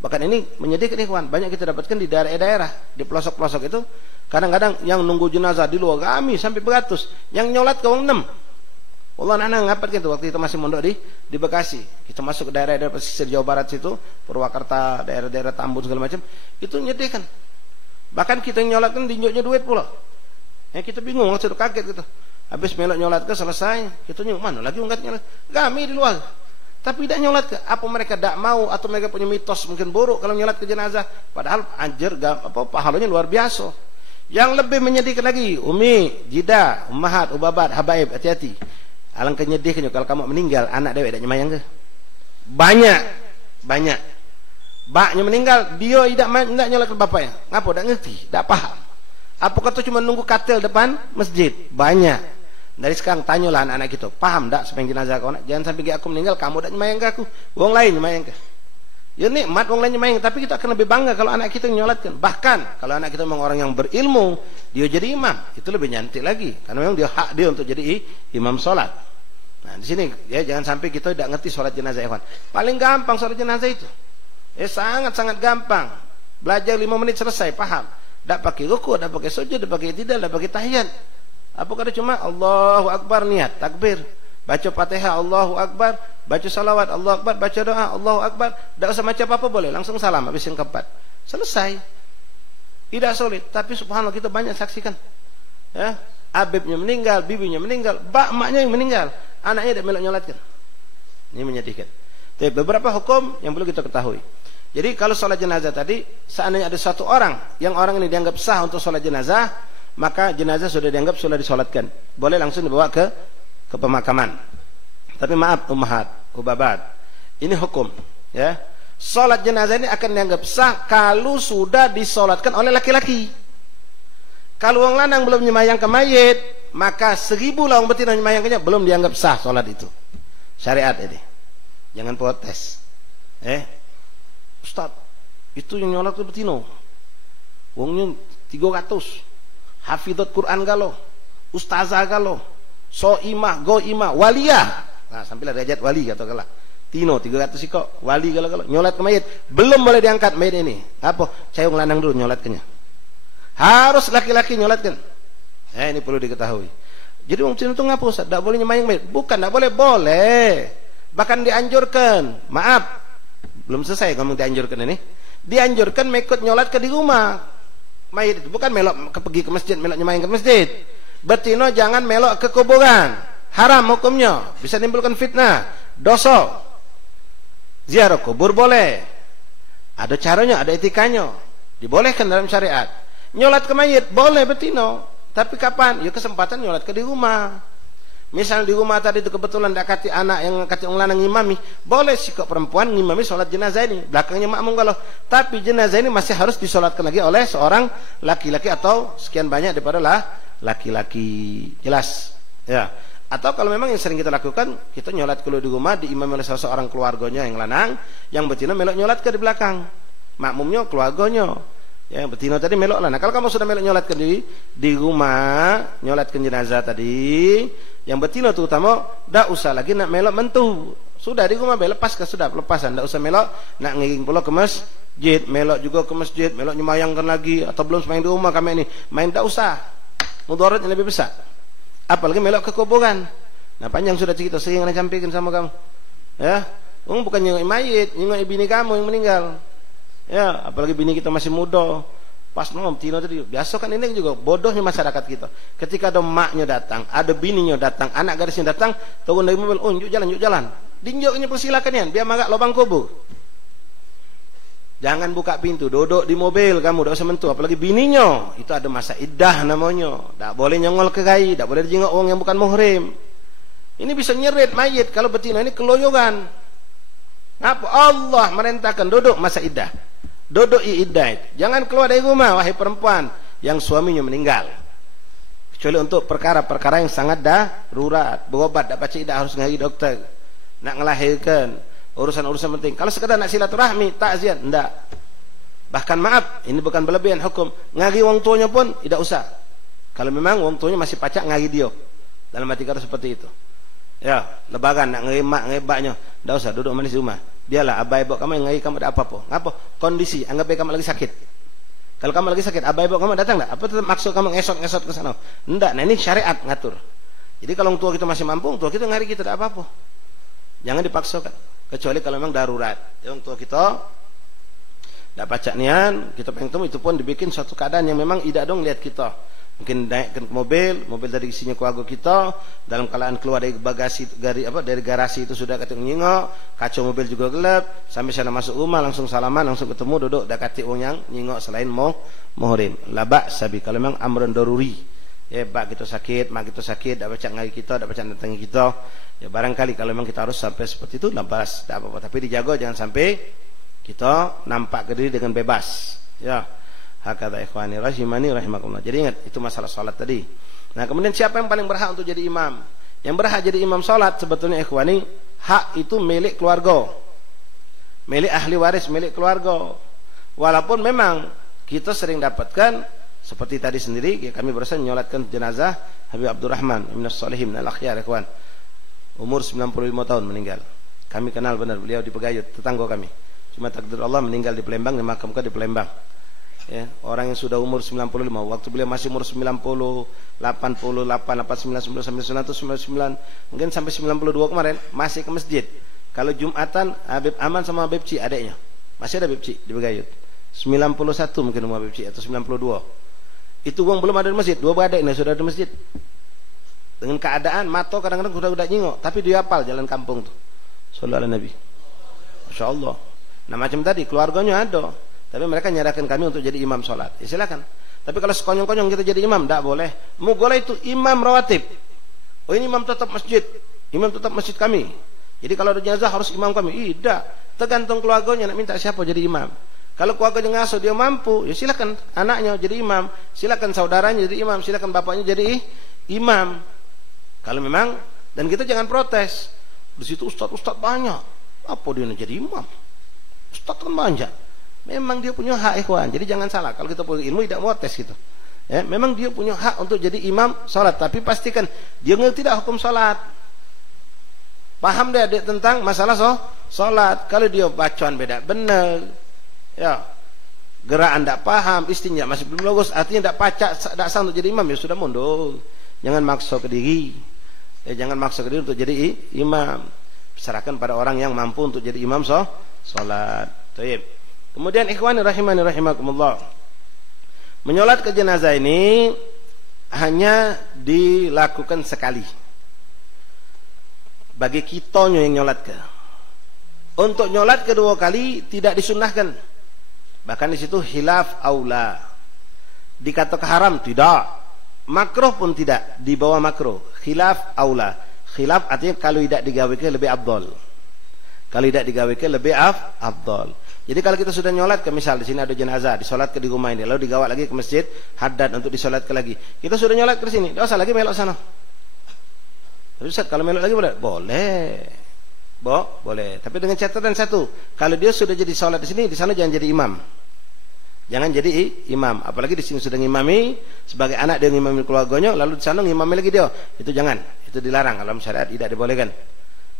Bahkan ini menyedihkan ikhwan, banyak kita dapatkan di daerah-daerah, di pelosok-pelosok itu, kadang-kadang yang nunggu jenazah di luar kami sampai beratus, yang nyolat ke orang 6. Allah anak ngapat gitu waktu itu masih mondok di Bekasi. Kita masuk ke daerah-daerah pesisir Jawa Barat situ, Purwakarta, daerah-daerah Tambun segala macam, itu menyedihkan. Bahkan kita yang nyolatkan dinjoknya duit pula. Kita bingung, waktu itu kaget gitu. Habis melok nyolat ke selesai, kita nyok mana lagi ungkat nyolat. Kami di luar. Tapi tidak nyolat ke. Apa mereka tidak mau atau mereka punya mitos mungkin buruk kalau nyolat ke jenazah? Padahal anjir pahalanya luar biasa. Yang lebih menyedihkan lagi, Umi, Jida, Ummahat, Ubabat, Habaib, hati-hati. Alangkah nyedihnya kalau kamu meninggal, anak dewek tidak nyemayang ke. Banyak. Baknya meninggal, dia tidak nyolat ke bapaknya. Ngapa? Tidak ngerti, tidak paham. Apakah itu cuma nunggu katil depan masjid? Banyak. Dari sekarang tanyalah anak-anak gitu, paham tak sepanjang jenazah kau nak? Jangan sampai aku meninggal, kamu tak nyemayang ke aku, orang lain nyemayang ke. Ya nikmat wong lain nyembayang, tapi kita akan lebih bangga kalau anak kita nyolatkan. Bahkan kalau anak kita memang orang yang berilmu, dia jadi imam, itu lebih nyantik lagi. Karena memang dia hak dia untuk jadi imam sholat. Nah di sini ya jangan sampai kita tidak ngerti sholat jenazah, ikhwan. Paling gampang sholat jenazah itu. Sangat-sangat gampang. Belajar 5 menit selesai, paham. Tidak pakai ruku, tidak pakai sujud, tidak pakai tidak, tidak pakai tahiyat. Apakah cuma Allahu Akbar niat, takbir. Baca Fatihah, Allahu Akbar, baca salawat, Allahu Akbar, baca doa, Allahu Akbar, tidak usah baca apa-apa boleh, langsung salam habis yang keempat. Selesai. Tidak sulit, tapi subhanallah kita banyak saksikan. Ya, abibnya meninggal, bibinya meninggal, maknya yang meninggal, anaknya tidak melok nyolatkan. Ini menyedihkan. Tapi beberapa hukum yang perlu kita ketahui. Jadi kalau sholat jenazah tadi, seandainya ada satu orang yang orang ini dianggap sah untuk sholat jenazah, maka jenazah sudah dianggap sudah disolatkan. Boleh langsung dibawa ke pemakaman. Tapi maaf ummahat, ubabat, ini hukum ya. Salat jenazah ini akan dianggap sah kalau sudah disolatkan oleh laki-laki. Kalau orang lanang belum nyemayangkan mayit, maka 1000 lah orang betina nyemayangkannya belum dianggap sah salat itu. Syariat ini. Jangan protes. Ustaz, itu yang nyolat itu betina. Wongnya 300. Hafidhat Quran galo, ustazah galo, soimah, goimah, waliyah. Nah, sampailah derajat wali atau kalah. Tino 300 kok wali kalau nyolat ke mayit belum boleh diangkat mayit ini. Apa? Cayung lanang dulu nyolatkannya. Harus laki-laki nyolatkan. Ini perlu diketahui. Jadi wong Cina itu ngapa Ustaz? Tidak boleh nyemayang mayit. Bukan, tidak boleh. Bahkan dianjurkan. Maaf, belum selesai ngomong dianjurkan ini. Dianjurkan mengikut nyolat ke di rumah. Mayit itu bukan melok pergi ke masjid, melok nyemayang ke masjid. Betino jangan melok ke kuburan. Haram hukumnya, bisa menimbulkan fitnah, dosa. Ziarah kubur boleh. Ada caranya, ada etikanya. Dibolehkan dalam syariat. Nyolat ke mayit boleh betino. Tapi kapan? Ya kesempatan nyolat ke di rumah. Misal di rumah tadi itu kebetulan dakati anak yang kati orang lanang ngimami, boleh sih kok perempuan ngimami sholat jenazah ini. Belakangnya makmum kalau. Tapi jenazah ini masih harus disolatkan lagi oleh seorang laki-laki atau sekian banyak daripada laki-laki. Jelas? Ya. Atau kalau memang yang sering kita lakukan, kita nyolat keluar di rumah diimami oleh seorang keluarganya yang lanang, yang betina melok nyolat ke di belakang. Makmumnya keluarganya. Ya, yang betina tadi melok lah. Nah, kalau kamu sudah melok nyolat ke di rumah, nyolatkan jenazah tadi, yang betina terutama, dah usah lagi nak melok mentu. Sudah di rumah lepas ke sudah lepasan, dah usah melok nak ngiring pula ke masjid, melok juga ke masjid, melok nyemayangkan lagi atau belum sembahyang di rumah kami ini. Main dah usah. Mudaratnya lebih besar. Apalagi melok ke kuburan. Nah, panjang sudah cerita sering ana sampaikan sama kamu. Ya, bukan nyengok mayit, nyengok bini kamu yang meninggal. Ya, apalagi bini kita masih muda. Pas tino tadi. Biasa kan ini juga bodohnya masyarakat kita. Ketika ada maknya datang, ada bininya datang, anak gadisnya datang, turun dari mobil, yuk jalan. Dinjoknya persilakan ya, biar magak lubang kubur. Jangan buka pintu, duduk di mobil kamu, tidak usah mentu. Apalagi bininya, itu ada masa iddah namanya. Tak boleh nyongol ke gai, tak boleh dijenguk orang yang bukan muhrim. Ini bisa nyerit mayit kalau betina ini keloyokan. Apa? Allah merintahkan duduk masa iddah. Duduk iddah. Jangan keluar dari rumah wahai perempuan yang suaminya meninggal. Kecuali untuk perkara-perkara yang sangat darurat, berobat, tak baca iddah harus ngari dokter. Nak ngelahirkan, urusan-urusan penting. Kalau sekedar nak silaturahmi, takziah, enggak. Bahkan maaf, ini bukan berlebihan hukum. Ngari wong tuanya pun tidak usah. Kalau memang wong tuanya masih pacak, ngari dia. Dalam arti kata seperti itu. Ya, lebaran nak ngari mak, ngari baknya, tidak usah, duduk manis di rumah. Biarlah abai bok kamu yang ngari kamu ada apa-apa. Ngapa? Kondisi, anggap kamu lagi sakit. Kalau kamu lagi sakit, abai bok kamu datang enggak? Apa tetap maksud kamu ngesot-ngesot ke sana? Enggak, nah ini syariat ngatur. Jadi kalau orang tua kita masih mampu, orang tua kita ngari kita tidak apa-apa. Jangan dipaksakan. Kecuali kalau memang darurat. Orang tua kita tidak pacak nian, kita pengen temu, itu pun dibikin suatu keadaan yang memang tidak dong lihat kita. Mungkin naikkan ke mobil tadi isinya keluarga kita, dalam keadaan keluar dari bagasi dari garasi itu sudah kata nyingok, kaca mobil juga gelap, sampai sana masuk rumah langsung salaman, langsung ketemu duduk dak kati wong yang nyingok selain muhrim. Labak sabi kalau memang amrun daruri. Ya bak kita sakit, mak kita sakit, dak pacak ngari kita, dak pacak datangi kita. Ya barangkali kalau memang kita harus sampai seperti itu lampas, tak apa-apa, tapi dijaga jangan sampai kita nampak ke diri dengan bebas. Ya. Hakadha ikhwani rahimani rahimakumullah. Jadi ingat itu masalah salat tadi. Nah, kemudian siapa yang paling berhak untuk jadi imam? Yang berhak jadi imam salat sebetulnya ikhwani, hak itu milik keluarga. milik ahli waris, milik keluarga. Walaupun memang kita sering dapatkan seperti tadi sendiri, kami barusan menyolatkan jenazah Habib Abdurrahman minas shalihin minal akhyar, ikhwan. Umur 95 tahun meninggal. Kami kenal benar beliau di Pegayut, tetangga kami. Cuma takdir Allah meninggal di Palembang, dimakamkan di Palembang. Ya, orang yang sudah umur 95, waktu beliau masih umur 90, 88, 89, 99, mungkin sampai 92 kemarin masih ke masjid. Kalau Jumatan Habib Aman sama Habib Ci adiknya. Masih ada Habib Ci di Pegayut. 91 mungkin umur Habib Ci atau 92. Itu uang belum ada di masjid, dua beradik ini sudah ada di masjid. Dengan keadaan mato kadang-kadang udah nyingok, tapi dia hafal jalan kampung tuh. Sallallahu alaihi Nabi. Masya Allah. Nah macam tadi keluarganya ada, tapi mereka nyerahkan kami untuk jadi imam sholat. Ya silakan. Tapi kalau sekonyong-konyong kita jadi imam, tidak boleh. Mugola itu imam rawatib. Oh ini imam tetap masjid, imam tetap masjid kami. Jadi kalau ada jenazah harus imam kami. Tidak. Tergantung keluarganya nak minta siapa jadi imam. Kalau keluarganya ngasuh dia mampu, ya silakan anaknya jadi imam, silakan saudaranya jadi imam, silakan bapaknya jadi imam. Kalau memang, dan kita jangan protes. Di situ ustaz banyak. Apa dia nak jadi imam? Ustaz kan banyak. Memang dia punya hak, ikhwan. Jadi jangan salah. Kalau kita punya ilmu tidak mau tes gitu. Ya, memang dia punya hak untuk jadi imam salat, tapi pastikan dia ngerti tidak hukum salat. Paham dia tentang masalah salat. Kalau dia bacaan beda benar. Ya. Gerakan tidak paham, istinja masih belum logos, artinya tidak pacak, tidak sah untuk jadi imam, ya sudah mundur. Jangan maksa ke diri. Jangan maksa ke diri untuk jadi imam. Serahkan pada orang yang mampu untuk jadi imam salat. Baik. Kemudian ikhwani rahimani rahimakumullah. Menyolat ke jenazah ini hanya dilakukan sekali. Bagi kitanya yang nyolat ke. Untuk nyolat kedua kali tidak disunnahkan. Bahkan di situ khilaf aula. Dikatakan haram tidak. Makruh pun tidak, di bawah makruh. Khilaf aula. Khilaf artinya kalau tidak digawekan lebih afdal. Kalau tidak digawekan lebih afdal. Jadi kalau kita sudah nyolat ke, misal di sini ada jenazah, disolat ke di rumah ini, lalu digawat lagi ke masjid haddad untuk disolat ke lagi. Kita sudah nyolat ke sini, tidak usah lagi melok sana. Tapi Ustaz, kalau melok lagi boleh? Boleh. Boleh. Tapi dengan catatan satu, kalau dia sudah jadi solat di sini, di sana jangan jadi imam. Jangan jadi imam. Apalagi di sini sudah ngimami sebagai anak dia ngimami keluarganya, lalu di sana ngimami lagi dia. Itu jangan. Itu dilarang. Dalam syariat tidak dibolehkan.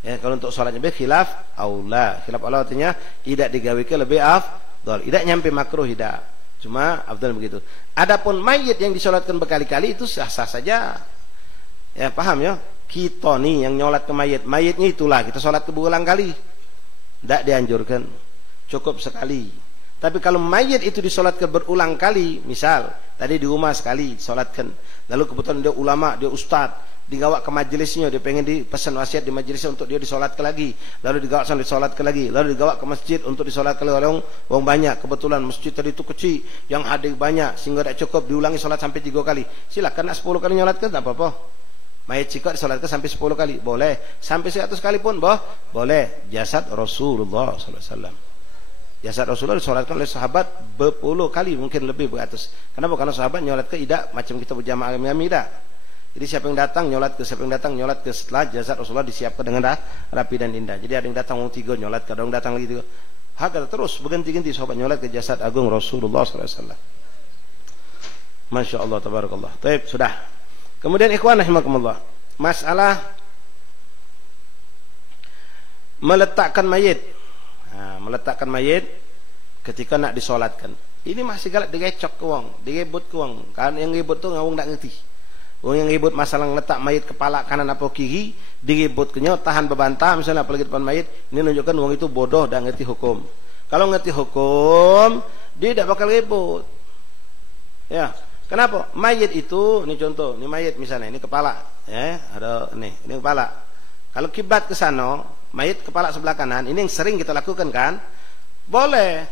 Ya, kalau untuk sholatnya khilaf aula. Khilaf aula artinya tidak digawikan lebih afdal. Tidak nyampe makruh, tidak. Cuma afdal begitu. Adapun mayit yang disolatkan berkali-kali itu sah-sah saja. Ya, paham ya? Kita nih yang nyolat ke mayit, mayitnya itulah kita sholat ke berulang kali. Tidak dianjurkan. Cukup sekali. Tapi kalau mayit itu disolatkan berulang kali, misal tadi di rumah sekali disolatkan, lalu kebetulan dia ulama, dia ustad, digawak ke majelisnya, dia pengen dipesan wasiat di majelisnya untuk dia disolatkan lagi, lalu digawak sampai disolatkan lagi, lalu digawak ke masjid untuk disolatkan oleh orang banyak. Kebetulan masjid tadi itu kecil, yang hadir banyak sehingga tidak cukup, diulangi solat sampai 3 kali. Silakan nak 10 kali nyolatkan, tak apa-apa. Mayit cikok disolatkan sampai 10 kali, boleh. Sampai 100 kali pun boleh. Jasad Rasulullah sallallahu alaihi wasallam. Jasad Rasulullah disolatkan oleh sahabat berpuluh kali, mungkin lebih beratus. Kenapa? Karena sahabat nyolat ke tidak macam kita berjamaah kami tidak. Jadi siapa yang datang nyolat ke, siapa yang datang nyolat ke, setelah jasad Rasulullah disiapkan dengan rapi dan indah. Jadi ada yang datang orang 3 nyolat ke, ada yang datang lagi 3. Hakata terus berganti-ganti sahabat nyolat ke jasad agung Rasulullah sallallahu alaihi wasallam. Masya Allah, tabarakallah. Baik, sudah. Kemudian ikhwan rahimakumullah, masalah meletakkan mayit. Meletakkan mayit ketika nak disolatkan. Ini masih galak digecok ke wong, direbut ke wong. Kan yang ribut tu ngawang tak ngerti. Wong yang ribut masalah letak mayit kepala kanan atau kiri, diribut kenyo tahan bebantah misalnya apalagi depan mayit, ini menunjukkan wong itu bodoh dan ngerti hukum. Kalau ngerti hukum, dia tidak bakal ribut. Ya, kenapa? Mayit itu, ini contoh, ini mayit misalnya, ini kepala, ya, ada ini kepala. Kalau kiblat ke sana, mayit kepala sebelah kanan, ini yang sering kita lakukan kan? Boleh.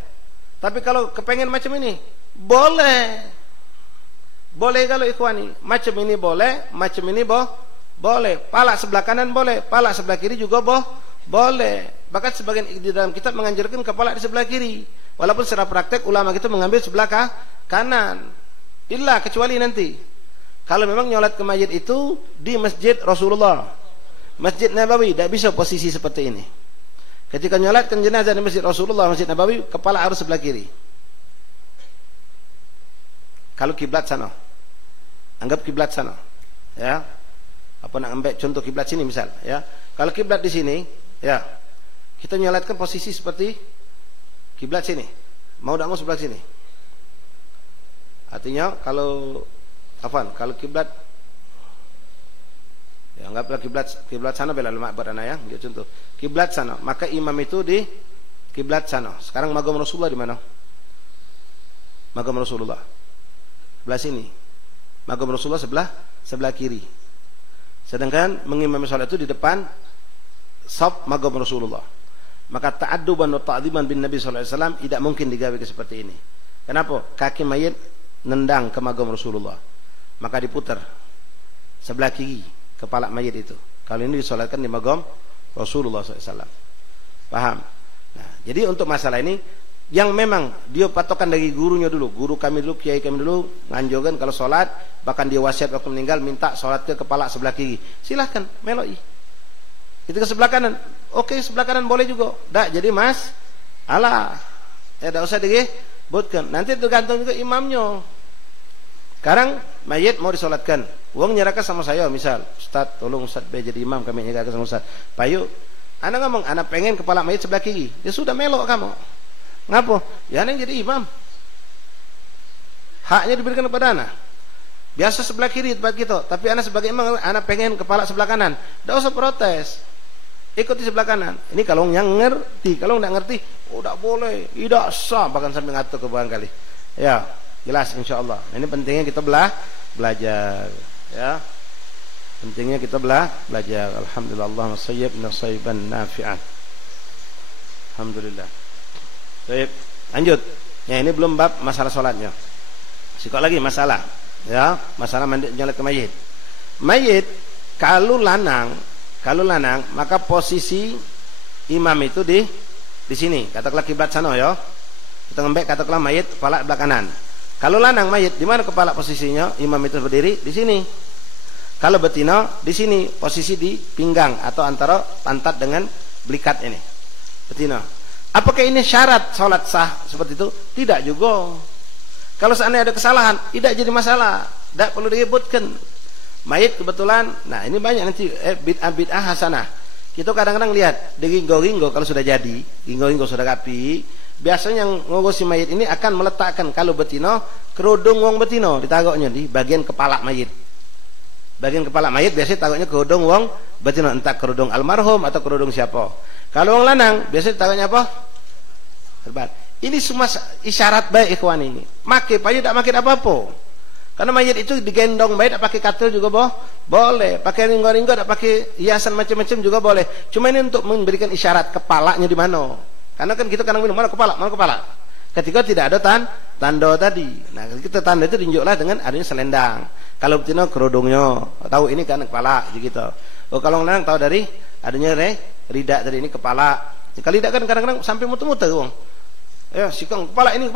Tapi kalau kepengen macam ini, boleh. Boleh kalau ikhwani, macam ini boleh, macam ini boleh. Pala sebelah kanan boleh, pala sebelah kiri juga boleh. Bahkan sebagian di dalam kitab menganjurkan kepala di sebelah kiri. Walaupun secara praktek ulama kita mengambil sebelah kanan. Illa kecuali nanti kalau memang nyolat ke mayit itu di masjid Rasulullah, Masjid Nabawi, tidak bisa posisi seperti ini. Ketika nyolatkan jenazah di Masjid Rasulullah, Masjid Nabawi, kepala harus sebelah kiri. Kalau kiblat sana, anggap kiblat sana, ya. Apa nak ambil contoh kiblat sini misal, ya. Kalau kiblat di sini, ya, kita nyolatkan posisi seperti kiblat sini. Mau tak mau sebelah sini. Artinya kalau kiblat, ya anggaplah kiblat sana bela lemak berana ya, gitu contoh. Kiblat sana, maka imam itu di kiblat sana. Sekarang magam Rasulullah di mana? Magam Rasulullah sebelah sini. Magam Rasulullah sebelah kiri. Sedangkan mengimami salat itu di depan saf magam Rasulullah. Maka ta'adduban wa ta'dhiman bin Nabi sallallahu alaihi wasallam tidak mungkin digawe seperti ini. Kenapa? Kaki mayit nendang ke magam Rasulullah. Maka diputar sebelah kiri kepala mayit itu. Kalau ini disolatkan di magam Rasulullah SAW. Paham? Nah, jadi untuk masalah ini yang memang dia patokan dari gurunya dulu, guru kami dulu, kiai kami dulu nganjurkan kalau sholat, bahkan dia wasiat waktu meninggal minta sholat ke kepala sebelah kiri. Silahkan meloi. Itu ke sebelah kanan. Oke, sebelah kanan boleh juga. Dak, jadi mas, alah, tidak usah disebutkan. Nanti tergantung juga imamnya. Sekarang mayit mau disolatkan, uang nyerahkan sama saya, misal, Ustaz, tolong Ustaz B jadi imam, kami nyerahkan sama Ustaz. Payu, anak ngomong, anak pengen kepala mayit sebelah kiri. Ya sudah melok kamu. Ngapa? Ya anak jadi imam. Haknya diberikan kepada anak. Biasa sebelah kiri tempat kita, tapi anak sebagai imam, anak pengen kepala sebelah kanan. Tidak usah protes. Ikuti sebelah kanan. Ini kalau yang ngerti, kalau tidak ngerti, oh tidak boleh, tidak sah, bahkan sampai ngatur ke belakang kali. Ya, jelas insyaallah. Ini pentingnya kita belajar, ya. Pentingnya kita belajar. Alhamdulillah, Allahumma sayyibna sayyiban nafi'an. Alhamdulillah. Baik, lanjut. Ya, ini belum bab masalah salatnya. Sikok lagi masalah, ya, masalah mandi nyolat ke mayit. Mayit kalau lanang, maka posisi imam itu di sini. Katakanlah kiblat sana ya. Kita ngembek katakanlah mayit kepala sebelah kanan. Kalau lanang mayit di mana kepala posisinya? Imam itu berdiri di sini. Kalau betina di sini, posisi di pinggang atau antara pantat dengan belikat ini. Betina. Apakah ini syarat salat sah seperti itu? Tidak juga. Kalau seandainya ada kesalahan, tidak jadi masalah. Tidak perlu diributkan. Mayit kebetulan, nah ini banyak nanti bid'ah hasanah. Kita kadang-kadang lihat di ringgo-ringgo kalau sudah jadi, ringgo-ringgo sudah rapi, biasanya yang ngurusi mayit ini akan meletakkan kalau betina kerudung wong betina ditaruhnya di bagian kepala mayit. Bagian kepala mayit biasanya taruhnya kerudung wong betina, entah kerudung almarhum atau kerudung siapa. Kalau wong lanang biasanya taruhnya apa? Serban. Ini semua isyarat baik ikhwan ini. Make payu tak makin apa-apa. Karena mayit itu digendong mayit, pakai katil juga boleh, pakai ringgo-ringgo, pakai hiasan macam-macam juga boleh. Cuma ini untuk memberikan isyarat kepalanya di mana. Karena kan kita kadang bilang mana kepala. Ketika tidak ada tanda tadi. Nah, kita tanda itu ditunjuklah dengan adanya selendang. Kalau betina kerudungnya, tahu ini kan kepala gitu. Oh, kalau lanang tahu dari adanya ridak dari ini kepala. Kalau tidak kan kadang-kadang sampai muter-muter wong. Ya, sikang kepala ini.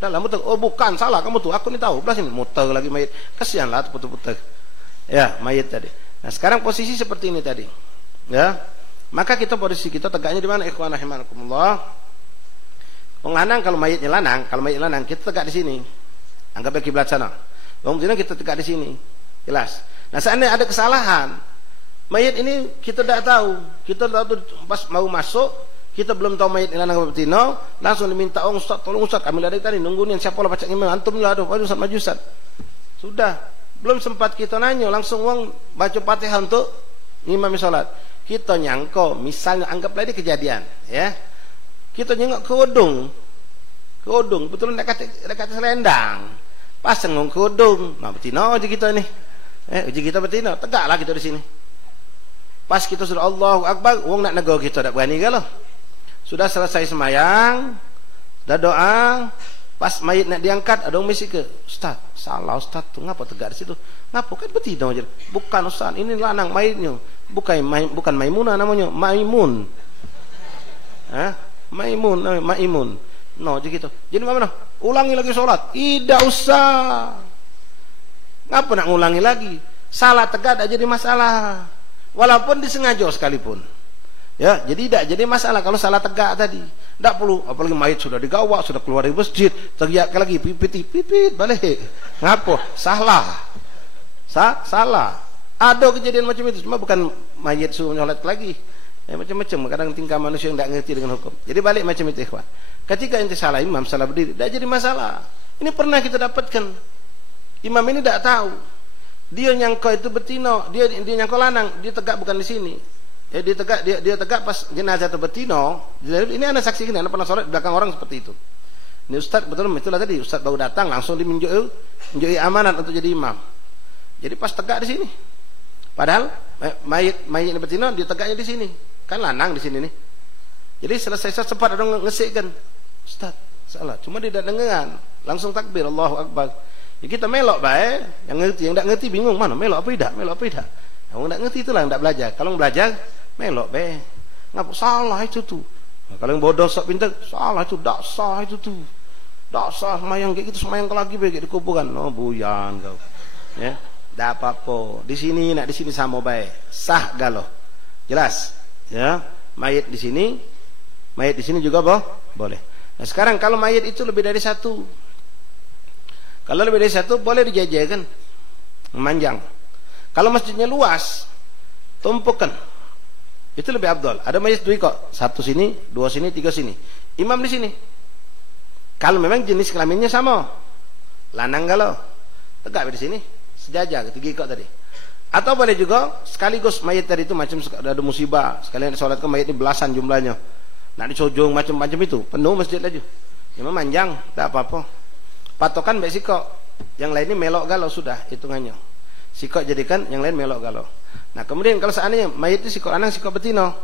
Dah lah muter. Oh, bukan, salah kamu tuh. Aku ni tahu. Belas ini muter lagi mayit. Kasihanlah puter-puter. Ya, mayit tadi. Nah, sekarang posisi seperti ini tadi. Ya. Maka kita posisi kita tegaknya di mana? Ikhwan rahimakumullah. Wong lanang kalau mayit lanang, kita tegak di sini. Anggapnya kiblat sana. Wong betina kita tegak di sini. Jelas. Nah, seandainya ada kesalahan, mayit ini kita tidak tahu. Kita tahu pas mau masuk, kita belum tahu mayit lanang betina, langsung diminta, "Oh Ustaz, tolong Ustaz, kami dari tadi nungguin siapa lah pacak imam, antum lah, aduh Ustaz maju Ustaz." Sudah, belum sempat kita nanya, langsung wong baca Fatihah untuk ngimami salat. Kita nyangko, misalnya anggaplah ini kejadian, ya. Kita nyengok kerudung, betul dekat selendang. Pasang ngong kerudung, nah betina aja kita ini. Uji kita betina, tegaklah kita di sini. Pas kita sudah Allahu Akbar, wong nak nego kita tak berani kalau. Sudah selesai semayang, dah doa, pas mayit nak diangkat, ada orang mesti ke, "Ustaz, salah Ustaz tu, ngapa tegak di situ?" "Ngapa kan betina aja." "Bukan Ustaz, ini lanang mayitnya." Bukan Maimunah namanya, Maimun. Maimun. No, jadi gitu. Jadi mana? Ulangi lagi sholat. Tidak usah. Ngapa nak ngulangi lagi? Salah tegak tak jadi masalah. Walaupun disengaja sekalipun. Ya, jadi tidak jadi masalah kalau salah tegak tadi. Tidak perlu, apalagi mayit sudah digawa, sudah keluar dari masjid, teriak lagi pipit balik. Ngapo? Salah. Salah. Ada kejadian macam itu, cuma bukan mayit suruh nyolat lagi. Ya, macam-macam, kadang tingkah manusia yang tidak ngerti dengan hukum. Jadi balik macam itu, ikhwan. Ketika ente salah imam, salah berdiri, tidak jadi masalah. Ini pernah kita dapatkan. Imam ini tidak tahu. Dia nyangka itu betino, dia nyangka lanang, dia tegak bukan di sini. Ya, dia tegak pas jenazah itu betino. Ini anak saksi ini, anak pernah sholat di belakang orang seperti itu. Ini ustaz betul, itulah tadi ustaz baru datang langsung dimenjoi amanat untuk jadi imam. Jadi pas tegak di sini. Padahal mayit ini betino, dia tegaknya di sini. Kan lanang di sini nih. Jadi selesai sempat ada ngesikkan. Ustaz, salah. Cuma dia tidak dengar. Langsung takbir, Allahu Akbar. Ya kita melok baik, yang ngerti, yang tidak ngerti bingung mana melok apa tidak. Yang tidak ngerti itulah yang tidak belajar. Kalau belajar melok baik. Ngapa salah itu tuh? Nah, kalau yang bodoh sok pintar, salah itu, tak sah itu tuh. Tak sah semayang kayak gitu, semayang lagi baik di kuburan. Oh buyan kau. Ya, tidak apa-apa. Di sini sama baik. Sah galau. Jelas? Ya, mayit di sini juga boleh. Nah, sekarang kalau mayit itu lebih dari satu. Kalau lebih dari satu boleh dijajakan, memanjang. Kalau masjidnya luas, tumpukan. Itu lebih abdol. Ada masjid dua kok, satu sini, dua sini, tiga sini. Imam di sini. Kalau memang jenis kelaminnya sama, lanang galau, tegak di sini, sejajar, tiga kok tadi. Atau boleh juga sekaligus mayit tadi itu macam ada musibah, sekalian sholat ke mayit ini belasan jumlahnya. Nak dicojong macam-macam itu, penuh masjid aja. Memang manjang, tak apa-apa. Patokan baik sikok, yang lainnya melok galau sudah hitungannya. Sikok jadikan, yang lain melok galau. Nah kemudian kalau seandainya mayit itu sikok lanang, sikok betino,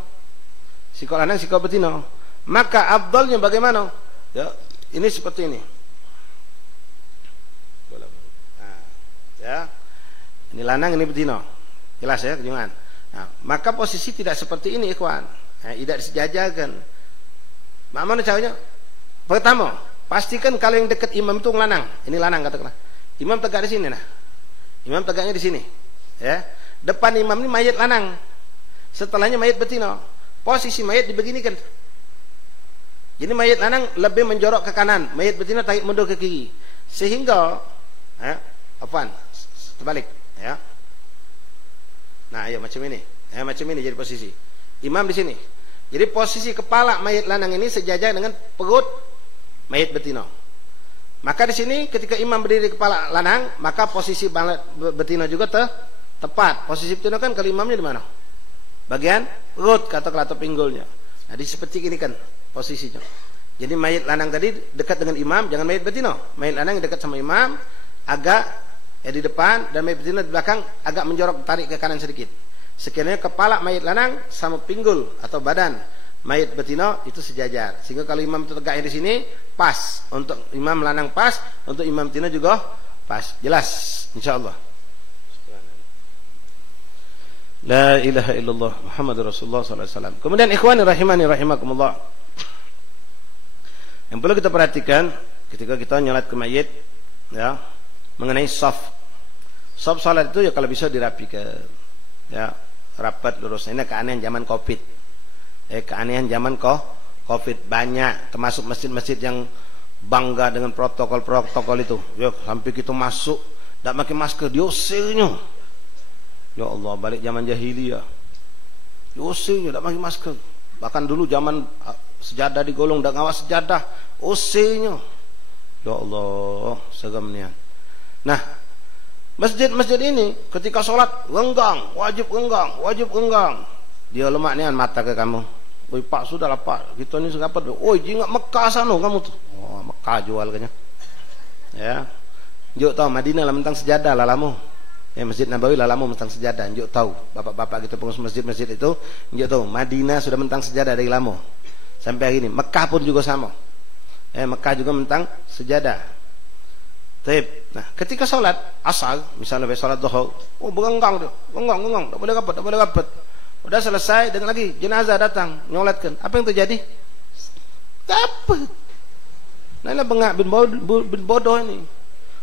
maka abdolnya bagaimana? Ya, ini seperti ini. Nah, ya, ini lanang, ini betino, jelas ya jangan. Nah, maka posisi tidak seperti ini, ikhwan. Nah, tidak disejajarkan. Mana caranya? Pertama, pastikan kalau yang dekat imam itu lanang. Ini lanang katakanlah. Imam tegak di sini nah. Imam tegaknya di sini. Ya. Depan imam ini mayat lanang. Setelahnya mayat betino. Posisi mayat dibeginikan. Jadi mayat lanang lebih menjorok ke kanan, mayat betino tarik mundur ke kiri. Sehingga terbalik, ya. Nah, ayo macam ini. Ya, macam ini jadi posisi. Imam di sini. Jadi posisi kepala mayat lanang ini sejajar dengan perut mayit betino. Maka di sini ketika imam berdiri kepala lanang, maka posisi betino juga tepat. Posisi betino kan kalau imamnya di mana? Bagian perut katakanlah atau pinggulnya. Nah, seperti ini kan posisinya. Jadi mayit lanang tadi dekat dengan imam, jangan mayit betino. Mayit lanang dekat sama imam, agak di depan, dan mayit betino di belakang agak menjorok, tarik ke kanan sedikit. Sekiranya kepala mayit lanang sama pinggul atau badan mayit betino itu sejajar, sehingga kalau imam itu tegaknya di sini pas, untuk imam lanang pas, untuk imam betino juga pas. Jelas insyaallah. La ilaha illallah Muhammadur Rasulullah sallallahu alaihi wasallam. Kemudian ikhwani rahimani rahimakumullah, yang perlu kita perhatikan ketika kita nyolat ke mayit, ya, mengenai saf salat itu ya kalau bisa dirapikan, ya, rapat lurus. Ini keanehan zaman Covid. Keanehan zaman Covid banyak, termasuk masjid-masjid yang bangga dengan protokol itu. Ya, sampai kita masuk tidak pakai masker, diusirnya. Ya Allah, balik zaman jahiliyah. Diusirnya tidak pakai masker. Bahkan dulu zaman sejadah digolong dan ngawas sejadah, usirnya. Ya Allah, segamnya. Nah, masjid-masjid ini ketika sholat wajib renggang. Dia lemak nian mata ke kamu. Oi Pak, sudahlah Pak, kita ni serapat. Oi jingat Mekah sana kamu tu. Oh, Mekah jual kayaknya. Ya. Njuk tahu Madinah lah mentang sejadah lah lamu. Masjid Nabawi lah lamu mentang sejadah. Njuk tahu bapak-bapak kita pengurus masjid-masjid itu, njuk tahu Madinah sudah mentang sejadah dari lamu. Sampai hari ini Mekah pun juga sama. Mekah juga mentang sejadah. Taib. Nah, ketika sholat asar, misalnya sholat zuhur, berenggang dia, enggang, tak boleh rapat. Udah selesai, dengan lagi jenazah datang, nyolatkan. Apa yang terjadi? Dapat. Nah, ini bengak bin bodoh ini.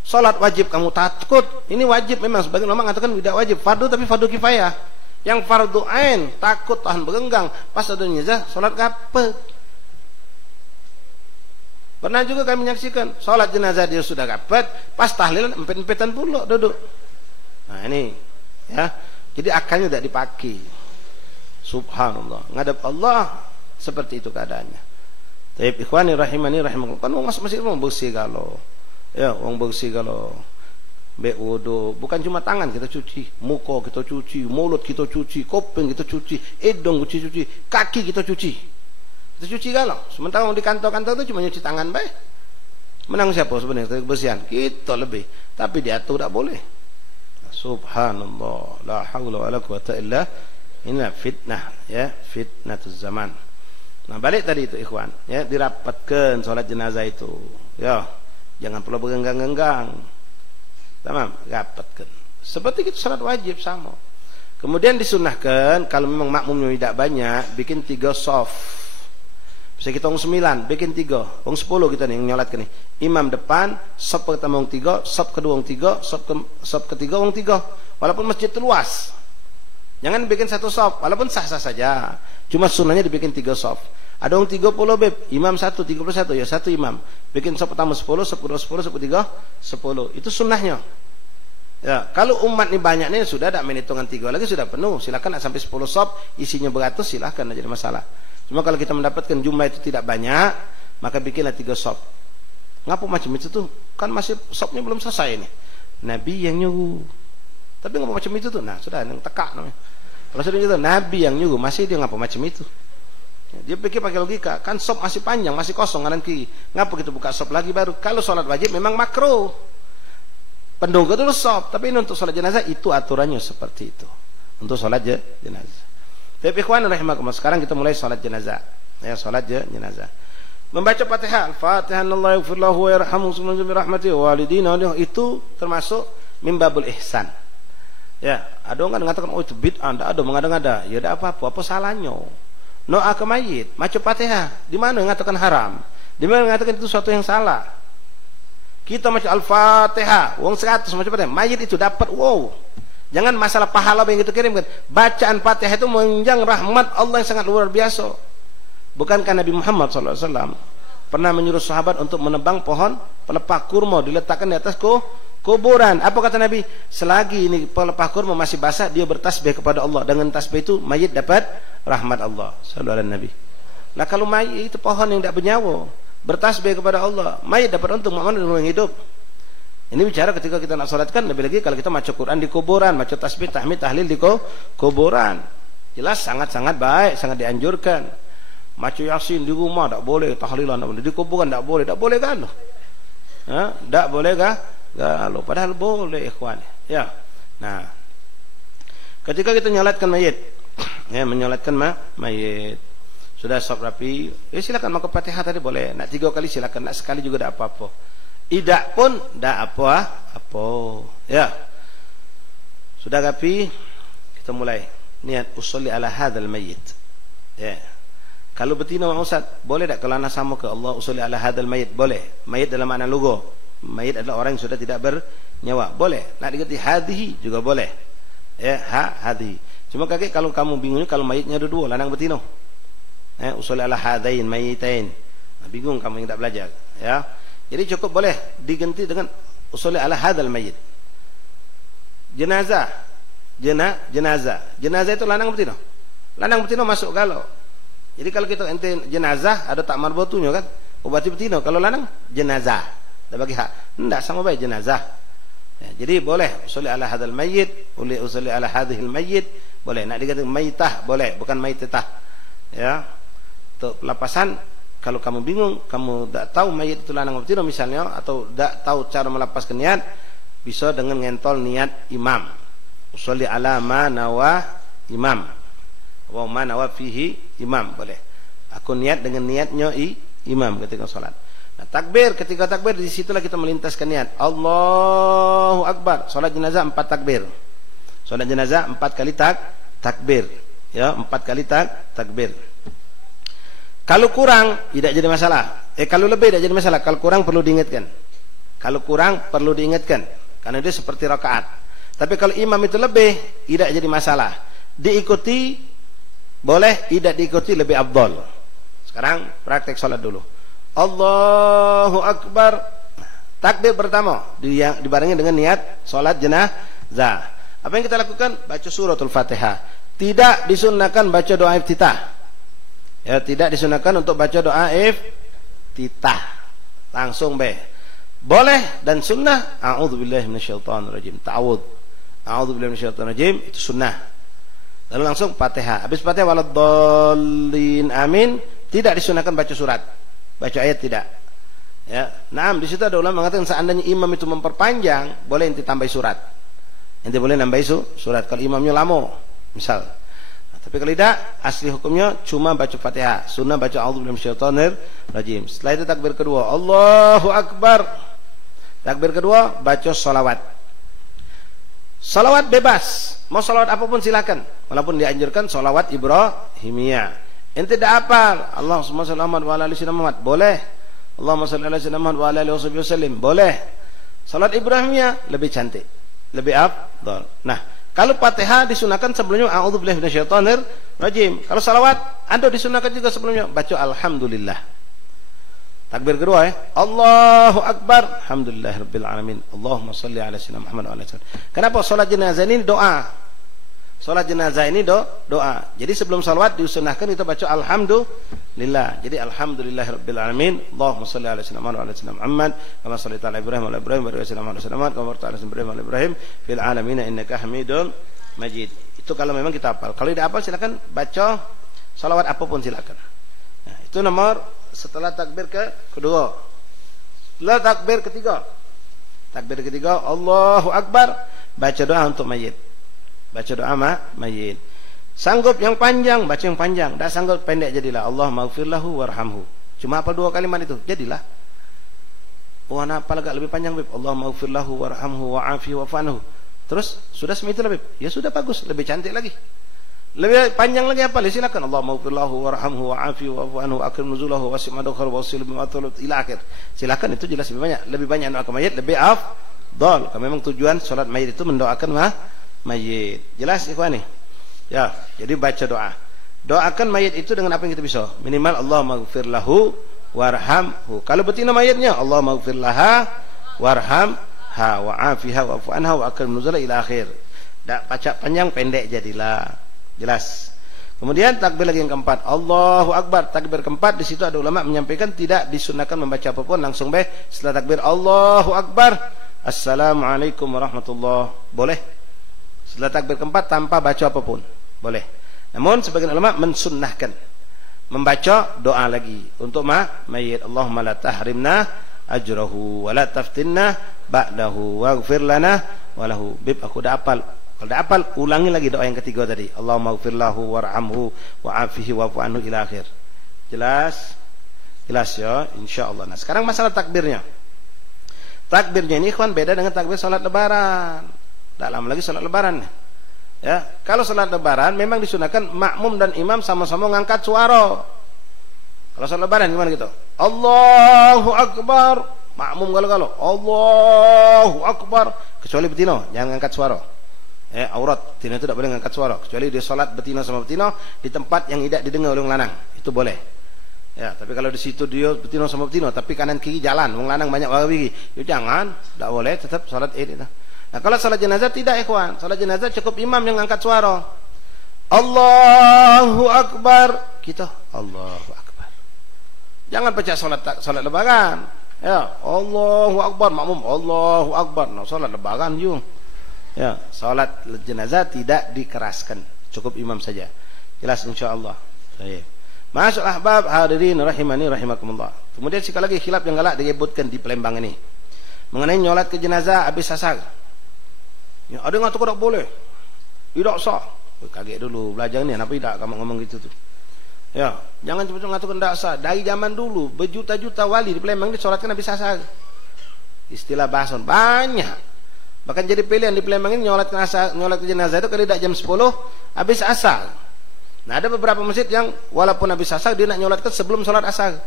Sholat wajib kamu takut. Ini wajib memang, sebagian ulama mengatakan tidak wajib, fardu tapi fardu kifayah. Yang fardu ain, takut tahan berenggang, pas ada jenazah salat gapet. Pernah juga kami menyaksikan salat jenazah dia sudah gapet, pas tahlilan empet-empetan pula duduk. Nah ini ya. Jadi akalnya tidak dipakai. Subhanallah, ngadap Allah seperti itu keadaannya. Tapi ikhwani rahimani rahimakumullah, kan wong masih wong bersih kalau. Ya, wong bersih kalau wudu, bukan cuma tangan kita cuci, muka kita cuci, mulut kita cuci, kuping kita cuci, hidung kita cuci, kaki kita cuci. Kita cuci kalau. Sementara di kantor-kantor itu cuma nyuci tangan baik. Menang siapa sebenarnya kebersihan? Kita lebih. Tapi diatur tidak boleh. Subhanallah, la haula wala quwata illa billah. Fitnah, ya, fitnatuz zaman. Nah, balik tadi itu ikhwan, ya, dirapatkan salat jenazah itu. Ya, jangan perlu berenggang-enggang. Tamam, rapatkan. Seperti itu salat wajib sama. Kemudian disunahkan kalau memang makmumnya tidak banyak, bikin 3 shaf. Bisa kita 9, bikin 3. 10 kita nih yang nyolatkan nih. Imam depan, shaf pertama 3, shaf kedua 3, shaf ketiga 3. Walaupun masjid itu luas. Jangan bikin 1 shaf, walaupun sah-sah saja. Cuma sunnahnya dibikin 3 shaf. Ada orang 30 beb, imam 1, 31, ya 1 imam. Bikin shaf pertama 10, shaf kedua 10, shaf ketiga 10. Itu sunnahnya. Ya, kalau umat ini banyak nih sudah ada main hitungan 3 lagi sudah penuh. Silakan sampai 10 shaf, isinya beratus silakan, tidak ada masalah. Cuma kalau kita mendapatkan jumlah itu tidak banyak, maka bikinlah 3 shaf. Ngapa macam itu tuh? Kan masih shafnya belum selesai nih. Nabi yang nyuruh. Tapi ngapa macam itu tuh? Nah, sudah yang tekak namanya. Kalau sudah gitu, Nabi yang nyuruh, masih dia ngapa macam itu? Dia pikir pakai logika, kan shop masih panjang, masih kosong kanan kiri. Ngapa kita buka shop lagi baru? Kalau sholat wajib memang makro. Pendongga dulu shop, tapi ini untuk sholat jenazah itu aturannya seperti itu. Untuk sholat jenazah. Tapi ikhwan rahimakumullah, sekarang kita mulai sholat jenazah. Ya, sholat jenazah. Membaca Fatihah, Al-Fatihah Allah yaghfir lahu wa yarhamhu subhanahu wa rahmatihi wa walidina, itu termasuk mimbabul ihsan. Ya, ada orang mengatakan oh itu bid'ah, ada mengada-ngada. Ya ada apa salahnya? Doa ke mayit, maca Fatihah. Di mana mengatakan haram? Di mana mengatakan itu suatu yang salah? Kita maca Al-Fatihah, wong 100 maca Fatihah, mayit itu dapat wow. Jangan masalah pahala yang kita kirimkan. Bacaan Fatihah itu menunjang rahmat Allah yang sangat luar biasa. Bukankah Nabi Muhammad SAW pernah menyuruh sahabat untuk menebang pohon pelepah kurma diletakkan di atas kuburan? Apa kata Nabi? Selagi ini pelepah kurma masih basah, dia bertasbih kepada Allah. Dengan tasbih itu mayit dapat rahmat Allah. Sallallahu alaihi Nabi. Nah kalau mayit itu pohon yang tidak bernyawa, bertasbih kepada Allah, mayit dapat untung, mana yang hidup. Ini bicara ketika kita nak salatkan, lebih lagi kalau kita maca Quran di kuburan, maca tasbih, tahmid, tahlil di kuburan. Jelas sangat-sangat baik, sangat dianjurkan. Maca Yasin di rumah tak boleh, tahlilan tak boleh, di kuburan tak boleh kan? Tak boleh kah? Galau, padahal boleh ikhwan. Ya. Nah, ketika kita nyolatkan mayit, ya menyolatkan mayit, sudah shaf rapi, ya silakan maca Fatihah tadi boleh. Nak 3 kali silakan, nak sekali juga tak apa-apa. Tidak pun tak apa-apa. Ya. Sudah rapi, kita mulai niat usolli ala hadzal mayit. Ya. Kalau betina Ustaz, boleh tak kalau anak sama ke Allah usolli ala hadzal mayit? Boleh. Mayit dalam makna lugo. Mayit adalah orang yang sudah tidak bernyawa. Boleh. Nak diganti hadhihi juga boleh. Ya, hadhihi. Cuma kakek kalau kamu bingungnya kalau mayitnya ada 2, lanang betina. Ya, usolli ala hadain mayitain. Nah, bingung kamu yang tak belajar, ya. Jadi cukup boleh diganti dengan usolli ala hadzal mayit. Jenazah. Jenazah itu lanang betina. Lanang betina masuk galau. Jadi kalau kita ente jenazah ada tak marbutunya kan? Berarti betina. Kalau lanang jenazah. Dah bagi hak. Enggak sama baik jenazah. Ya, jadi boleh usolli ala hadzal mayyit, boleh usolli ala hadhil mayyit, boleh. Nak dikatakan maitah boleh, bukan maitah. Ya. Untuk pelapasan kalau kamu bingung, kamu tak tahu mayit itu lanang atau betina misalnya, atau tak tahu cara melapaskan niat, bisa dengan ngentol niat imam. Usolli ala ma nawa imam. Wa ma nawa fihi imam, boleh. Aku niat dengan niatnya imam ketika salat. Nah, takbir, ketika takbir di situlah kita melintaskan niat. Allahu Akbar. Salat jenazah 4 takbir. Salat jenazah 4 kali takbir. Ya, 4 kali takbir. Kalau kurang tidak jadi masalah. Kalau lebih tidak jadi masalah. Kalau kurang perlu diingatkan. Karena dia seperti rakaat. Tapi kalau imam itu lebih tidak jadi masalah. diikuti boleh, tidak diikuti lebih afdal. Sekarang praktek salat dulu. Allahu Akbar. Takbir pertama dibarengi dengan niat salat jenazah. Apa yang kita lakukan? Baca suratul Fatihah. Tidak disunnahkan baca doa iftitah. Ya, tidak disunnahkan untuk baca doa iftitah. Langsung boleh dan sunnah a'udzubillahi minasyaitonirrajim. Ta'awudz. A'udzubillahi minasyaitonirrajim itu sunnah. Lalu langsung Fatihah. Habis Fatihah waladdallin amin, tidak disunnahkan baca surat. Baca ayat tidak. Ya. Nah, di situ ada ulama mengatakan seandainya imam itu memperpanjang, boleh ente tambah surat. Ente boleh nambah surat kalau imamnya lama, misal. Nah, tapi kalau tidak, asli hukumnya cuma baca Fatihah. Sunnah baca a'udzubillahi minasyaitonirrajim. Setelah itu takbir kedua, Allahu Akbar. Takbir kedua, baca salawat. Salawat bebas. Mau salawat apapun silakan. Walaupun dianjurkan salawat Ibrahimiyah. Ente tidak hafal Allahumma shalli wa ala ali sayyidina Muhammad, boleh. Allahumma shalli ala sayyidina Muhammad wa ala alihi wasallam, boleh. Salat Ibrahimiyah lebih cantik, lebih afdal. Nah, kalau Fatihah disunahkan sebelumnya a'udzubillahi minasyaitonirrajim. Kalau salawat ada disunahkan juga sebelumnya baca alhamdulillah. Takbir kedua Allahu Akbar, alhamdulillahirabbil alamin. Allahumma shalli ala sayyidina Muhammad wa ala alihi wasallam. Kenapa salat jenazah ini doa? Salat jenazah ini doa. Jadi sebelum salawat disunahkan kita baca alhamdulillah. Jadi alhamdulillahirabbil alamin. Allahumma shalli ala sayyidina Muhammad wa ala sayyidina Muhammad kama shallaita ala Ibrahim wa ala Ibrahim wa ala sayyidina Muhammad kama barakta ala sayyidina Ibrahim wa ala Ibrahim fil alamin innaka Hamidum Majid. Itu kalau memang kita hafal. Kalau tidak hafal silakan baca salawat apapun silakan. Nah, itu nomor setelah takbir kedua. Setelah takbir ketiga. Takbir ketiga Allahu Akbar, baca doa untuk mayit. Baca doa mayit. Sanggup yang panjang, baca yang panjang. Tak sanggup pendek jadilah Allahumma ighfir lahu warhamhu. Cuma apa dua kalimat itu, jadilah. Oh, apa agak lebih panjang, Bib? Allahumma ighfir lahu warhamhu wa'afihi wa'fu anhu. Terus sudah seperti itu, Bib. Ya sudah bagus, lebih cantik lagi. Lebih panjang lagi apa? Silakan Allahumma ighfir lahu warhamhu wa'afihi wa'fu anhu akrim nuzulahu wasi' madkhalahu wasil bima talab ila akhir. Silakan, itu jelas lebih banyak doa mayit, lebih afdal. Kalau memang tujuan salat mayit itu mendoakan mayit. Jelas ikhwan nih? Ya, jadi baca doa. Doakan mayit itu dengan apa yang kita bisa. Minimal Allahumma ighfir lahu warhamhu. Kalau betina mayitnya Allahumma ighfir laha warhamha wa'afiha wa'fu anha wa akrim nuzula ila akhir. Tak baca panjang, pendek jadilah. Jelas. Kemudian takbir lagi yang keempat, Allahu Akbar. Takbir keempat di situ ada ulama menyampaikan tidak disunahkan membaca apapun, langsung setelah takbir Allahu Akbar, Assalamualaikum warahmatullahi, boleh. Setelah takbir keempat tanpa baca apapun, boleh. Namun sebagian ulama mensunnahkan membaca doa lagi untuk mayit. Allahumma la tahrimna ajrahu wa la taftinna ba'dahu waghfir lana wa lahu. Bib, aku dah hafal. Kalau dah hafal, ulangi lagi doa yang ketiga tadi. Allahumma ighfir lahu warhamhu wa'afihi wa'fu anhu ila akhir. Jelas? Jelas ya, insyaallah. Nah, sekarang masalah takbirnya. Takbirnya ini ikhwan beda dengan takbir salat lebaran. Tak lama lagi salat lebaran. Ya, kalau salat lebaran memang disunahkan makmum dan imam sama-sama mengangkat suara. Kalau salat lebaran gimana gitu? Allahu Akbar. Makmum kalau Allahu Akbar, kecuali betina jangan angkat suara. Aurat, betina itu tidak boleh angkat suara kecuali dia salat betina sama betina di tempat yang tidak didengar oleh orang lanang. Itu boleh. Ya, tapi kalau di situ dia betina sama betina tapi kanan kiri jalan, orang lanang banyak wawi, ya jangan, tidak boleh, tetap salat itu. Nah, kalau salat jenazah tidak, ikhwan. Salat jenazah cukup imam yang angkat suara. Allahu Akbar, kita Allahu Akbar. Jangan baca salat lebaran. Ya, Allahu Akbar, makmum Allahu Akbar. Nah, salat lebaran you. Ya, salat jenazah tidak dikeraskan, cukup imam saja. Jelas insyaallah. Baik. Masuk ahbab hadirin rahimani rahimakumullah. Kemudian sekali lagi khilaf yang galak disebutkan di Palembang ini mengenai nyolat ke jenazah habis asar. Ya, ada yang ngatur tak boleh. Tidak sah. Kaget dulu belajar ni, kenapa tidak kamu ngomong gitu tuh. Ya, jangan cepat-cepat ngatur tidak sah. Dari zaman dulu berjuta-juta wali di Palembang ini sholatkan habis asar. Istilah bahasan banyak. Bahkan jadi pilihan di Palembang ini nyolat ke jenazah itu kalau tidak jam 10 habis asar. Nah, ada beberapa masjid yang walaupun habis asar dia nak nyolatkan sebelum sholat asar.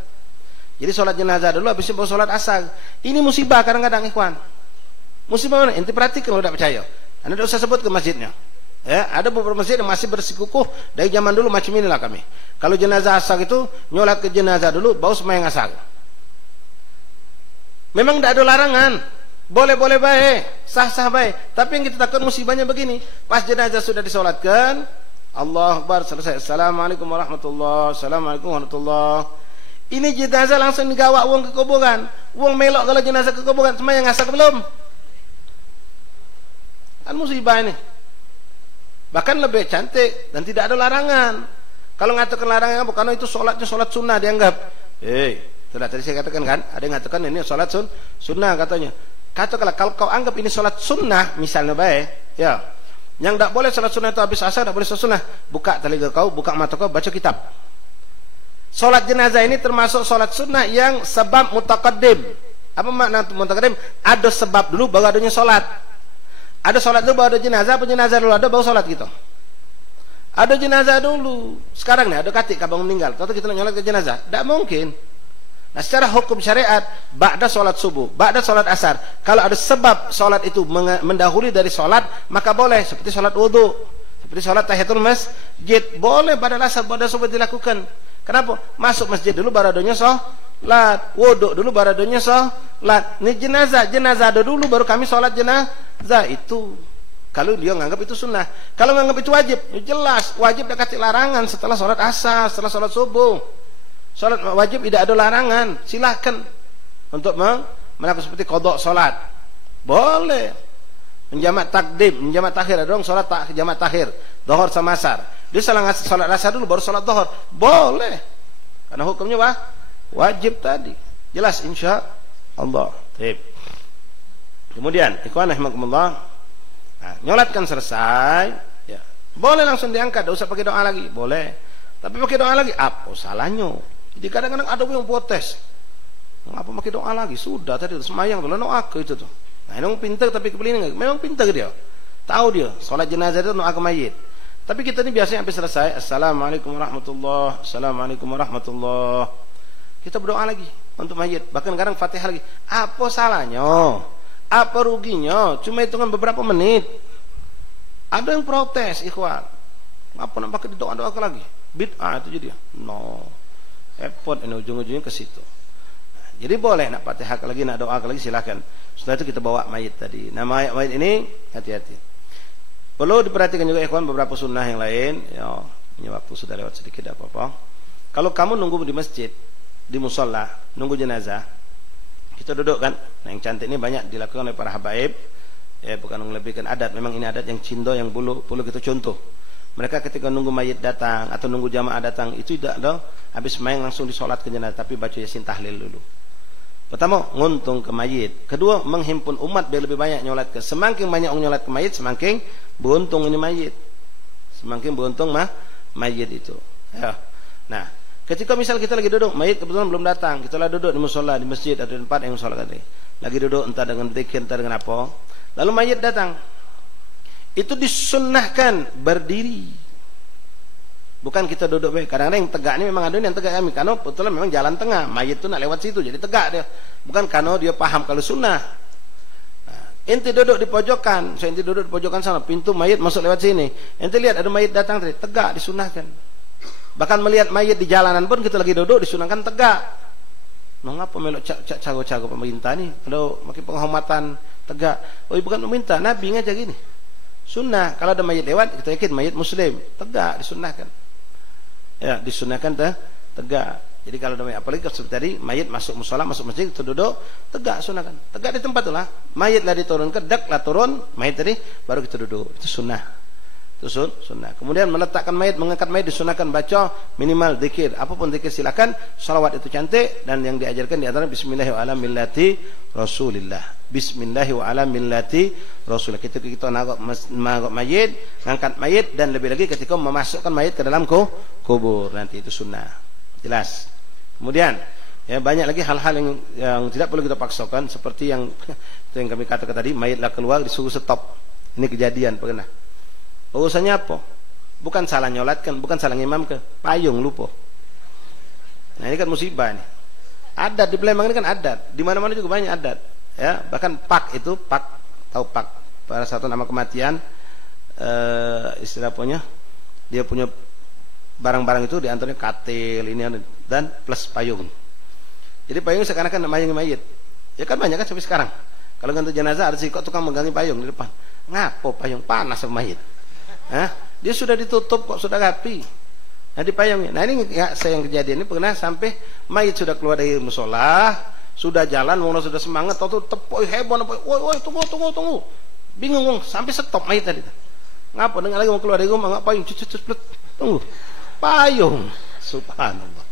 Jadi sholat jenazah dulu habis itu sholat asar. Ini musibah kadang-kadang ikhwan. Musibah mana? Ente perhatikan kalau tidak percaya. Anda tidak usah sebut ke masjidnya. Ya, ada beberapa masjid yang masih bersikukuh dari zaman dulu macam inilah kami. Kalau jenazah asar itu nyolat ke jenazah dulu, baru sembahyang asar. Memang tidak ada larangan, boleh-boleh baik, sah-sah baik. Tapi yang kita takut musibahnya begini, pas jenazah sudah disolatkan, Allah Akbar, selesai, Assalamualaikum warahmatullahi, Assalamualaikum warahmatullahi. Ini jenazah langsung digawa uang ke kuburan. Uang melok kalau jenazah ke kuburan, sembahyang asar belum? Kan musibah ini. Bahkan lebih cantik dan tidak ada larangan. Kalau mengatakan larangan bukan itu sholatnya sholat sunnah dianggap. Sudah tadi saya katakan kan, ada yang mengatakan ini sholat sunnah katanya. Katakanlah kalau kau anggap ini sholat sunnah, misalnya baik, ya, yang tidak boleh sholat sunnah itu habis asar, tidak boleh sholat sunnah. Buka telinga kau, buka mata kau, baca kitab. Sholat jenazah ini termasuk sholat sunnah yang sebab mutaqaddim. Apa makna mutaqaddim? Ada sebab dulu baru adanya sholat. Ada sholat dulu baru ada jenazah, apa jenazah dulu ada baru sholat gitu. Ada jenazah dulu. Sekarang nih ada katik abang meninggal, atau kita nyolat ke jenazah, tidak mungkin. Nah, secara hukum syariat, ba'da sholat subuh, ba'da sholat asar, kalau ada sebab sholat itu mendahului dari sholat, maka boleh. Seperti sholat wudu, seperti sholat tahiyatul masjid, boleh pada asar, pada subuh dilakukan. Kenapa? Masuk masjid dulu baru adanya sholat, wudu dulu baru adanya sholat. Ini jenazah dulu baru kami sholat jenazah itu. Kalau dia menganggap itu sunnah, kalau menganggap itu wajib, ya jelas wajib dekat larangan setelah sholat asar, setelah sholat subuh. Sholat wajib tidak ada larangan, silahkan untuk melakukan seperti qada sholat, boleh. Menjamak takdim, menjamak takhir, ada dong sholat jamak takhir, dhuhur sama asar. Dia sholat asar dulu baru sholat dhuhur, boleh. Karena hukumnya wajib tadi, jelas insya Allah. Kemudian, ikhwan rahimakumullah, nyolatkan selesai, ya, boleh langsung diangkat, tidak usah pakai doa lagi, boleh. Tapi pakai doa lagi, apa salahnya? Jadi kadang-kadang ada yang protes, ngapa pakai doa lagi? Sudah tadi semayang tuh, doa ke itu tuh. Nah, memang pintar tapi kebelinya memang pintar dia, tahu dia, sholat jenazah itu doa ke mayit. Tapi kita ini biasanya sampai selesai, Assalamualaikum warahmatullahi, Assalamualaikum warahmatullahi. Kita berdoa lagi untuk mayit, bahkan kadang Fatihah lagi. Apa salahnya? Apa ruginya? Cuma hitungan beberapa menit. Ada yang protes, ikhwan. Apa nak pakai doa-doa lagi? Bid'ah itu jadi. No. Repot ini ujung-ujungnya ke situ. Nah, jadi boleh nak Fatihah lagi, nak doa lagi silakan. Setelah itu kita bawa mayit tadi. Nah, mayit ini hati-hati. Perlu diperhatikan juga ikhwan beberapa sunnah yang lain. Ya, ini waktu sudah lewat sedikit apa-apa. Kalau kamu nunggu di masjid, di musola, nunggu jenazah, kita duduk kan. Nah, yang cantik ini banyak dilakukan oleh para habaib. Ya, bukan melebihkan adat, memang ini adat yang cindo, yang perlu kita contoh. Mereka ketika nunggu mayit datang atau nunggu jamaah datang, itu tidak ada habis main langsung disolat ke jenazah, tapi baca yasin tahlil dulu. Pertama, nguntung ke mayit. Kedua, menghimpun umat biar lebih banyak nyolat ke. Semakin banyak orang nyolat ke mayit, semakin beruntung ini mayit. Semakin beruntung mayit itu. Ya. Nah, ketika misal kita lagi duduk, mayit kebetulan belum datang, kita lagi duduk di musola, di masjid atau di tempat yang sholat tadi. Lagi duduk entah dengan zikir, entah dengan apa. Lalu mayit datang. Itu disunnahkan berdiri. Bukan kita duduk baik. Kadang-kadang yang tegak ini memang ada yang tegak kami. Karena betul memang jalan tengah. Mayit itu nak lewat situ, jadi tegak dia. Bukan karena dia paham kalau sunnah. Nah, ente duduk di pojokan. Saya ente duduk di pojokan sana. Pintu mayit masuk lewat sini. Ente lihat ada mayit datang tadi. Tegak, disunnahkan. Bahkan melihat mayit di jalanan pun kita lagi duduk disunahkan tegak. Mengapa melok cago-cago pemerintah ni? Kalau makin penghormatan tegak. Oh, bukan pemerintah, Nabi ngajar gini. Sunnah, kalau ada mayit lewat, kita yakin mayit muslim, tegak, disunahkan. Ya, disunahkan tegak. Jadi kalau ada mayit, apalagi seperti tadi, mayit masuk musola, masuk masjid, kita duduk, tegak, sunahkan. Tegak di tempat itulah. Mayitlah diturunkan, deklah turun, mayit tadi, baru kita duduk. Itu sunnah. Itu sunnah. Kemudian meletakkan mayit, mengangkat mayit, disunahkan baca minimal zikir. Apapun zikir silakan. Salawat itu cantik, dan yang diajarkan di antara Bismillahirrahmanirrahim Rasulillah. Bismillahirrahmanirrahim Rasulullah. Ketika kita nangkap mayit, ngangkat mayit, dan lebih lagi ketika memasukkan mayit ke dalam kubur, nanti itu sunnah. Jelas. Kemudian ya banyak lagi hal-hal yang tidak perlu kita paksakan, seperti yang itu yang kami katakan tadi, mayitlah keluar disuruh stop. Ini kejadian pernah. Urusannya apa? Bukan salah nyolatkan, bukan salah ngimam ke, payung lupa. Nah, ini kan musibah nih. Adat di Palembang ini kan adat, di mana-mana juga banyak adat. Ya, bahkan pak itu, tahu pak, pada satu nama kematian, istilah punya, dia punya barang-barang itu diantaranya katil ini dan plus payung. Jadi payung seakan-akan mayungi mayit. Ya kan banyak kan sampai sekarang. Kalau ganti jenazah ada sih kok tukang megangi payung di depan. Ngapo payung panas sama mayit. Hah? Dia sudah ditutup kok sudah rapi. Nah dipayungi. Nah ini ya, saya yang kejadian ini pernah sampai mayit sudah keluar dari musola, sudah jalan, wong sudah semangat, tahu tepoi heboh, woi tunggu. Bingung wong sampai stop mayit tadi. Ngapa dengar lagi mau keluar dari rumah, ngapa payung cut tunggu. Payung. Subhanallah.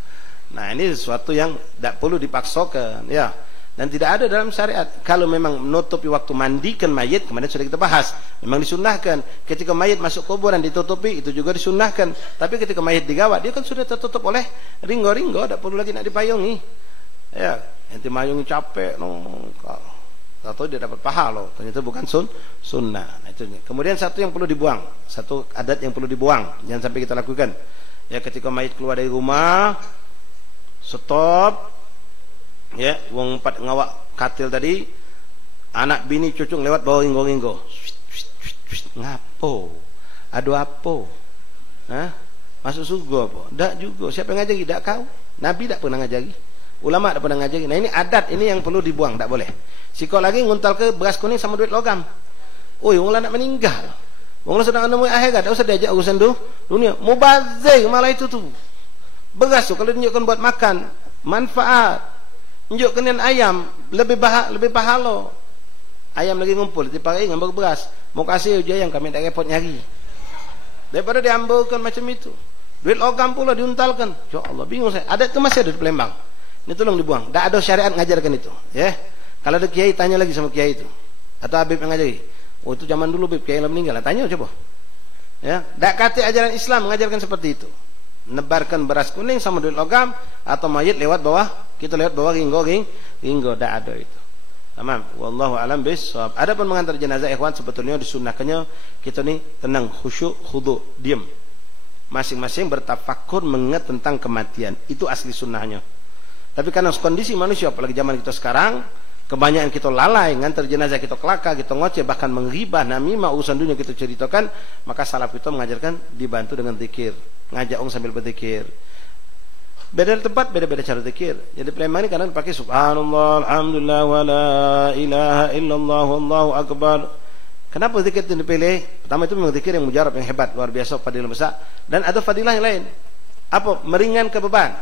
Nah, ini sesuatu yang tidak perlu dipaksakan, ya. Dan tidak ada dalam syariat. Kalau memang menutupi waktu mandikan mayit, kemarin sudah kita bahas, memang disunnahkan. Ketika mayit masuk kuburan ditutupi, itu juga disunnahkan. Tapi ketika mayit digawa, dia kan sudah tertutup oleh ringgo-ringgo, tidak perlu lagi nak dipayungi. Ya, ente mayungi capek, no. Atau dia dapat pahala, ternyata bukan sunnah. Nah, itu. Kemudian satu yang perlu dibuang, satu adat yang perlu dibuang, jangan sampai kita lakukan. Ya, ketika mayit keluar dari rumah, stop. Ya, wong 4 ngawak katil tadi, anak bini cucung lewat bawa inggo-inggo. Ngapo? Aduh apa? Hah? Masuk surga apa? Dak juga. Siapa yang ngajari? Dak kau. Nabi tak pernah ngajari. Ulama tak pernah ngajari. Nah ini adat, ini yang perlu dibuang, tak boleh. Sikok lagi nguntal ke beras kuning sama duit logam. Oi, wong nak meninggal. Wong sedang nemu akhirat, tak usah diajak urusan dunia. Mubazir malah itu tuh. Beras tuh kalau tunjukkan buat makan, manfaat. Tunjukkan ayam lebih pahala. Ayam lagi ngumpul dipakai ngambil beras. Mau kasih aja yang kami tak repot nyari. Daripada diambilkan macam itu. Duit logam pula diuntalkan. Ya Allah, bingung saya. Ada itu masih ada di Palembang. Ini tolong dibuang. Tak ada syariat ngajarkan itu, ya. Kalau ada kiai tanya lagi sama kiai itu. Atau habib yang ngajari. Oh itu zaman dulu habib kiai yang meninggal. Tanya coba. Ya, tak kata ajaran Islam mengajarkan seperti itu. Nebarkan beras kuning sama duit logam atau mayit lewat bawah, kita lewat bawah ringgo, tak ada itu. Tamam. Wallahu alam bissawab. Adapun mengantar jenazah ikhwan sebetulnya disunnahkannya kita nih tenang, khusyuk, khudu, diam. Masing-masing bertafakur mengingat tentang kematian. Itu asli sunnahnya. Tapi karena kondisi manusia apalagi zaman kita sekarang, kebanyakan kita lalai ngantar jenazah, kita kelakar, kita ngoceh, bahkan menggibah, namimah, urusan dunia kita ceritakan, maka salaf kita mengajarkan dibantu dengan zikir, ngajak orang sambil berzikir. Beda tempat, beda-beda cara zikir. Jadi Palembang ini kadang pakai subhanallah, alhamdulillah, wa la ilaha illallah, wallahu akbar. Kenapa zikir itu dipilih? Pertama itu memang zikir yang mujarab, yang hebat, luar biasa, fadilah besar. Dan ada fadilah yang lain. Apa? Meringankan beban.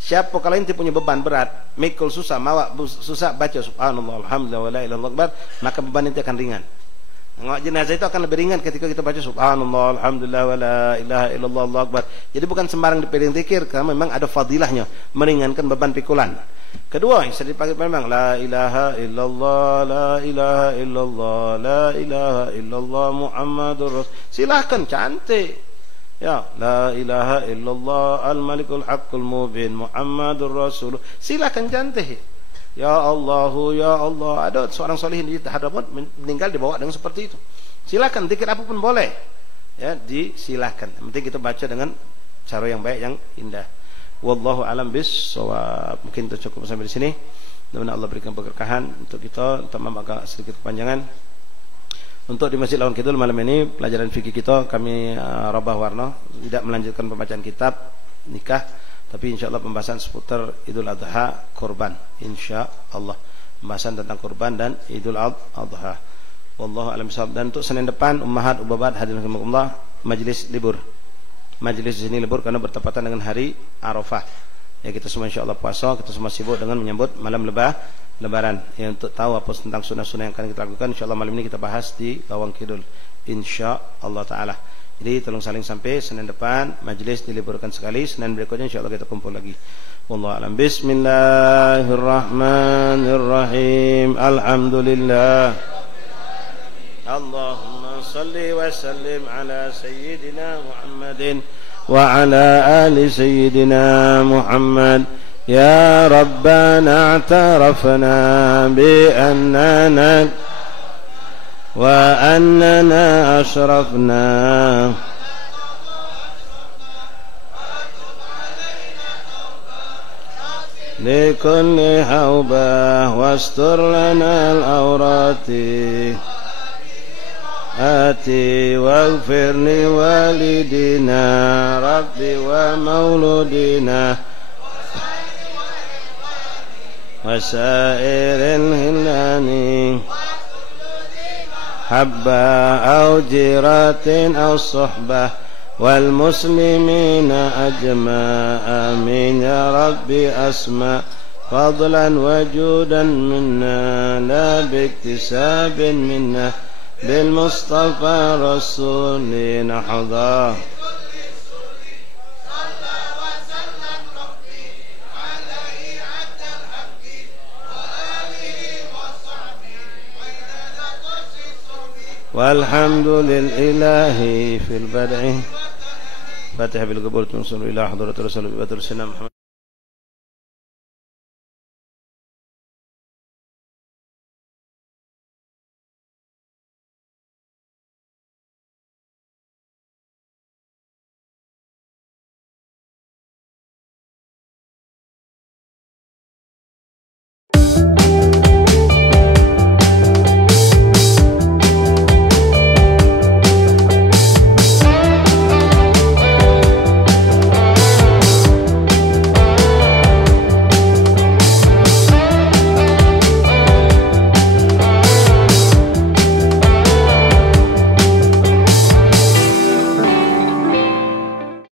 Siapa kalau ente punya beban berat, mikul susah, mawak susah, baca subhanallah, alhamdulillah, wa la ilaha illallah, maka beban ente akan ringan. Ngawak jenazah itu akan lebih ringan ketika kita baca subhanallah, alhamdulillah, wa la ilaha illallah, Allahu akbar. Jadi bukan sembarang dipilih zikir, karena memang ada fadilahnya, meringankan beban pikulan. Kedua yang sering dipakai memang la ilaha illallah, la ilaha illallah, la ilaha illallah Muhammadur Rasul. Silakan cantik. Ya, la ilaha illallah al-malikul haqqul mubin Muhammadur Rasul. Silakan cantik. Ya Allah, ya Allah. Ada seorang solihin di hadapan meninggal dibawa dengan seperti itu. Silakan zikir apapun boleh. Ya, disilakan. Yang penting kita baca dengan cara yang baik, yang indah. Wallahu alam bissawab. Mungkin itu cukup sampai di sini. Mudah-mudahan Allah berikan keberkahan untuk kita. Untuk agak sedikit kepanjangan. Untuk di Masjid Lawan Kidul malam ini pelajaran fikih kita kami robah warna, tidak melanjutkan pembacaan kitab nikah, tapi insyaallah pembahasan seputar Idul Adha, kurban, insyaallah. Pembahasan tentang kurban dan Idul Adha. Wallahu a'lam bishawab. Dan untuk Senin depan ummahat ubabat hadirin rahimakumullah, majelis libur. Majelis di sini libur karena bertepatan dengan hari Arafah. Ya kita semua insyaallah puasa, kita semua sibuk dengan menyambut malam Lebaran. Ya, untuk tahu apa tentang sunnah-sunnah yang akan kita lakukan, insyaallah malam ini kita bahas di Lawang Kidul, insyaallah taala. Jadi tolong saling sampai Senin depan majelis diliburkan sekali, Senin berikutnya insyaallah kita kumpul lagi. Wallahu a'lam. Bismillahirrahmanirrahim. Alhamdulillah. Allahumma salli wa sallim ala sayyidina Muhammadin wa ala ali sayyidina Muhammad. Ya Rabbana a'tarafna bi'annana wa annana ashrafna likulli hawbah wastur lana al-awrati آتي واغفر لوالدنا ربي ومولودنا وسائر الهلان حبة أو جيرة أو صحبة والمسلمين أجمع آمين يا ربي أسمع فضلا وجودا منا لا باكتساب منا بالمصطفى رسول نحظى والحمد لله في البدع فاتح بالقبول تنصر إلى حضرة رسول الله محمد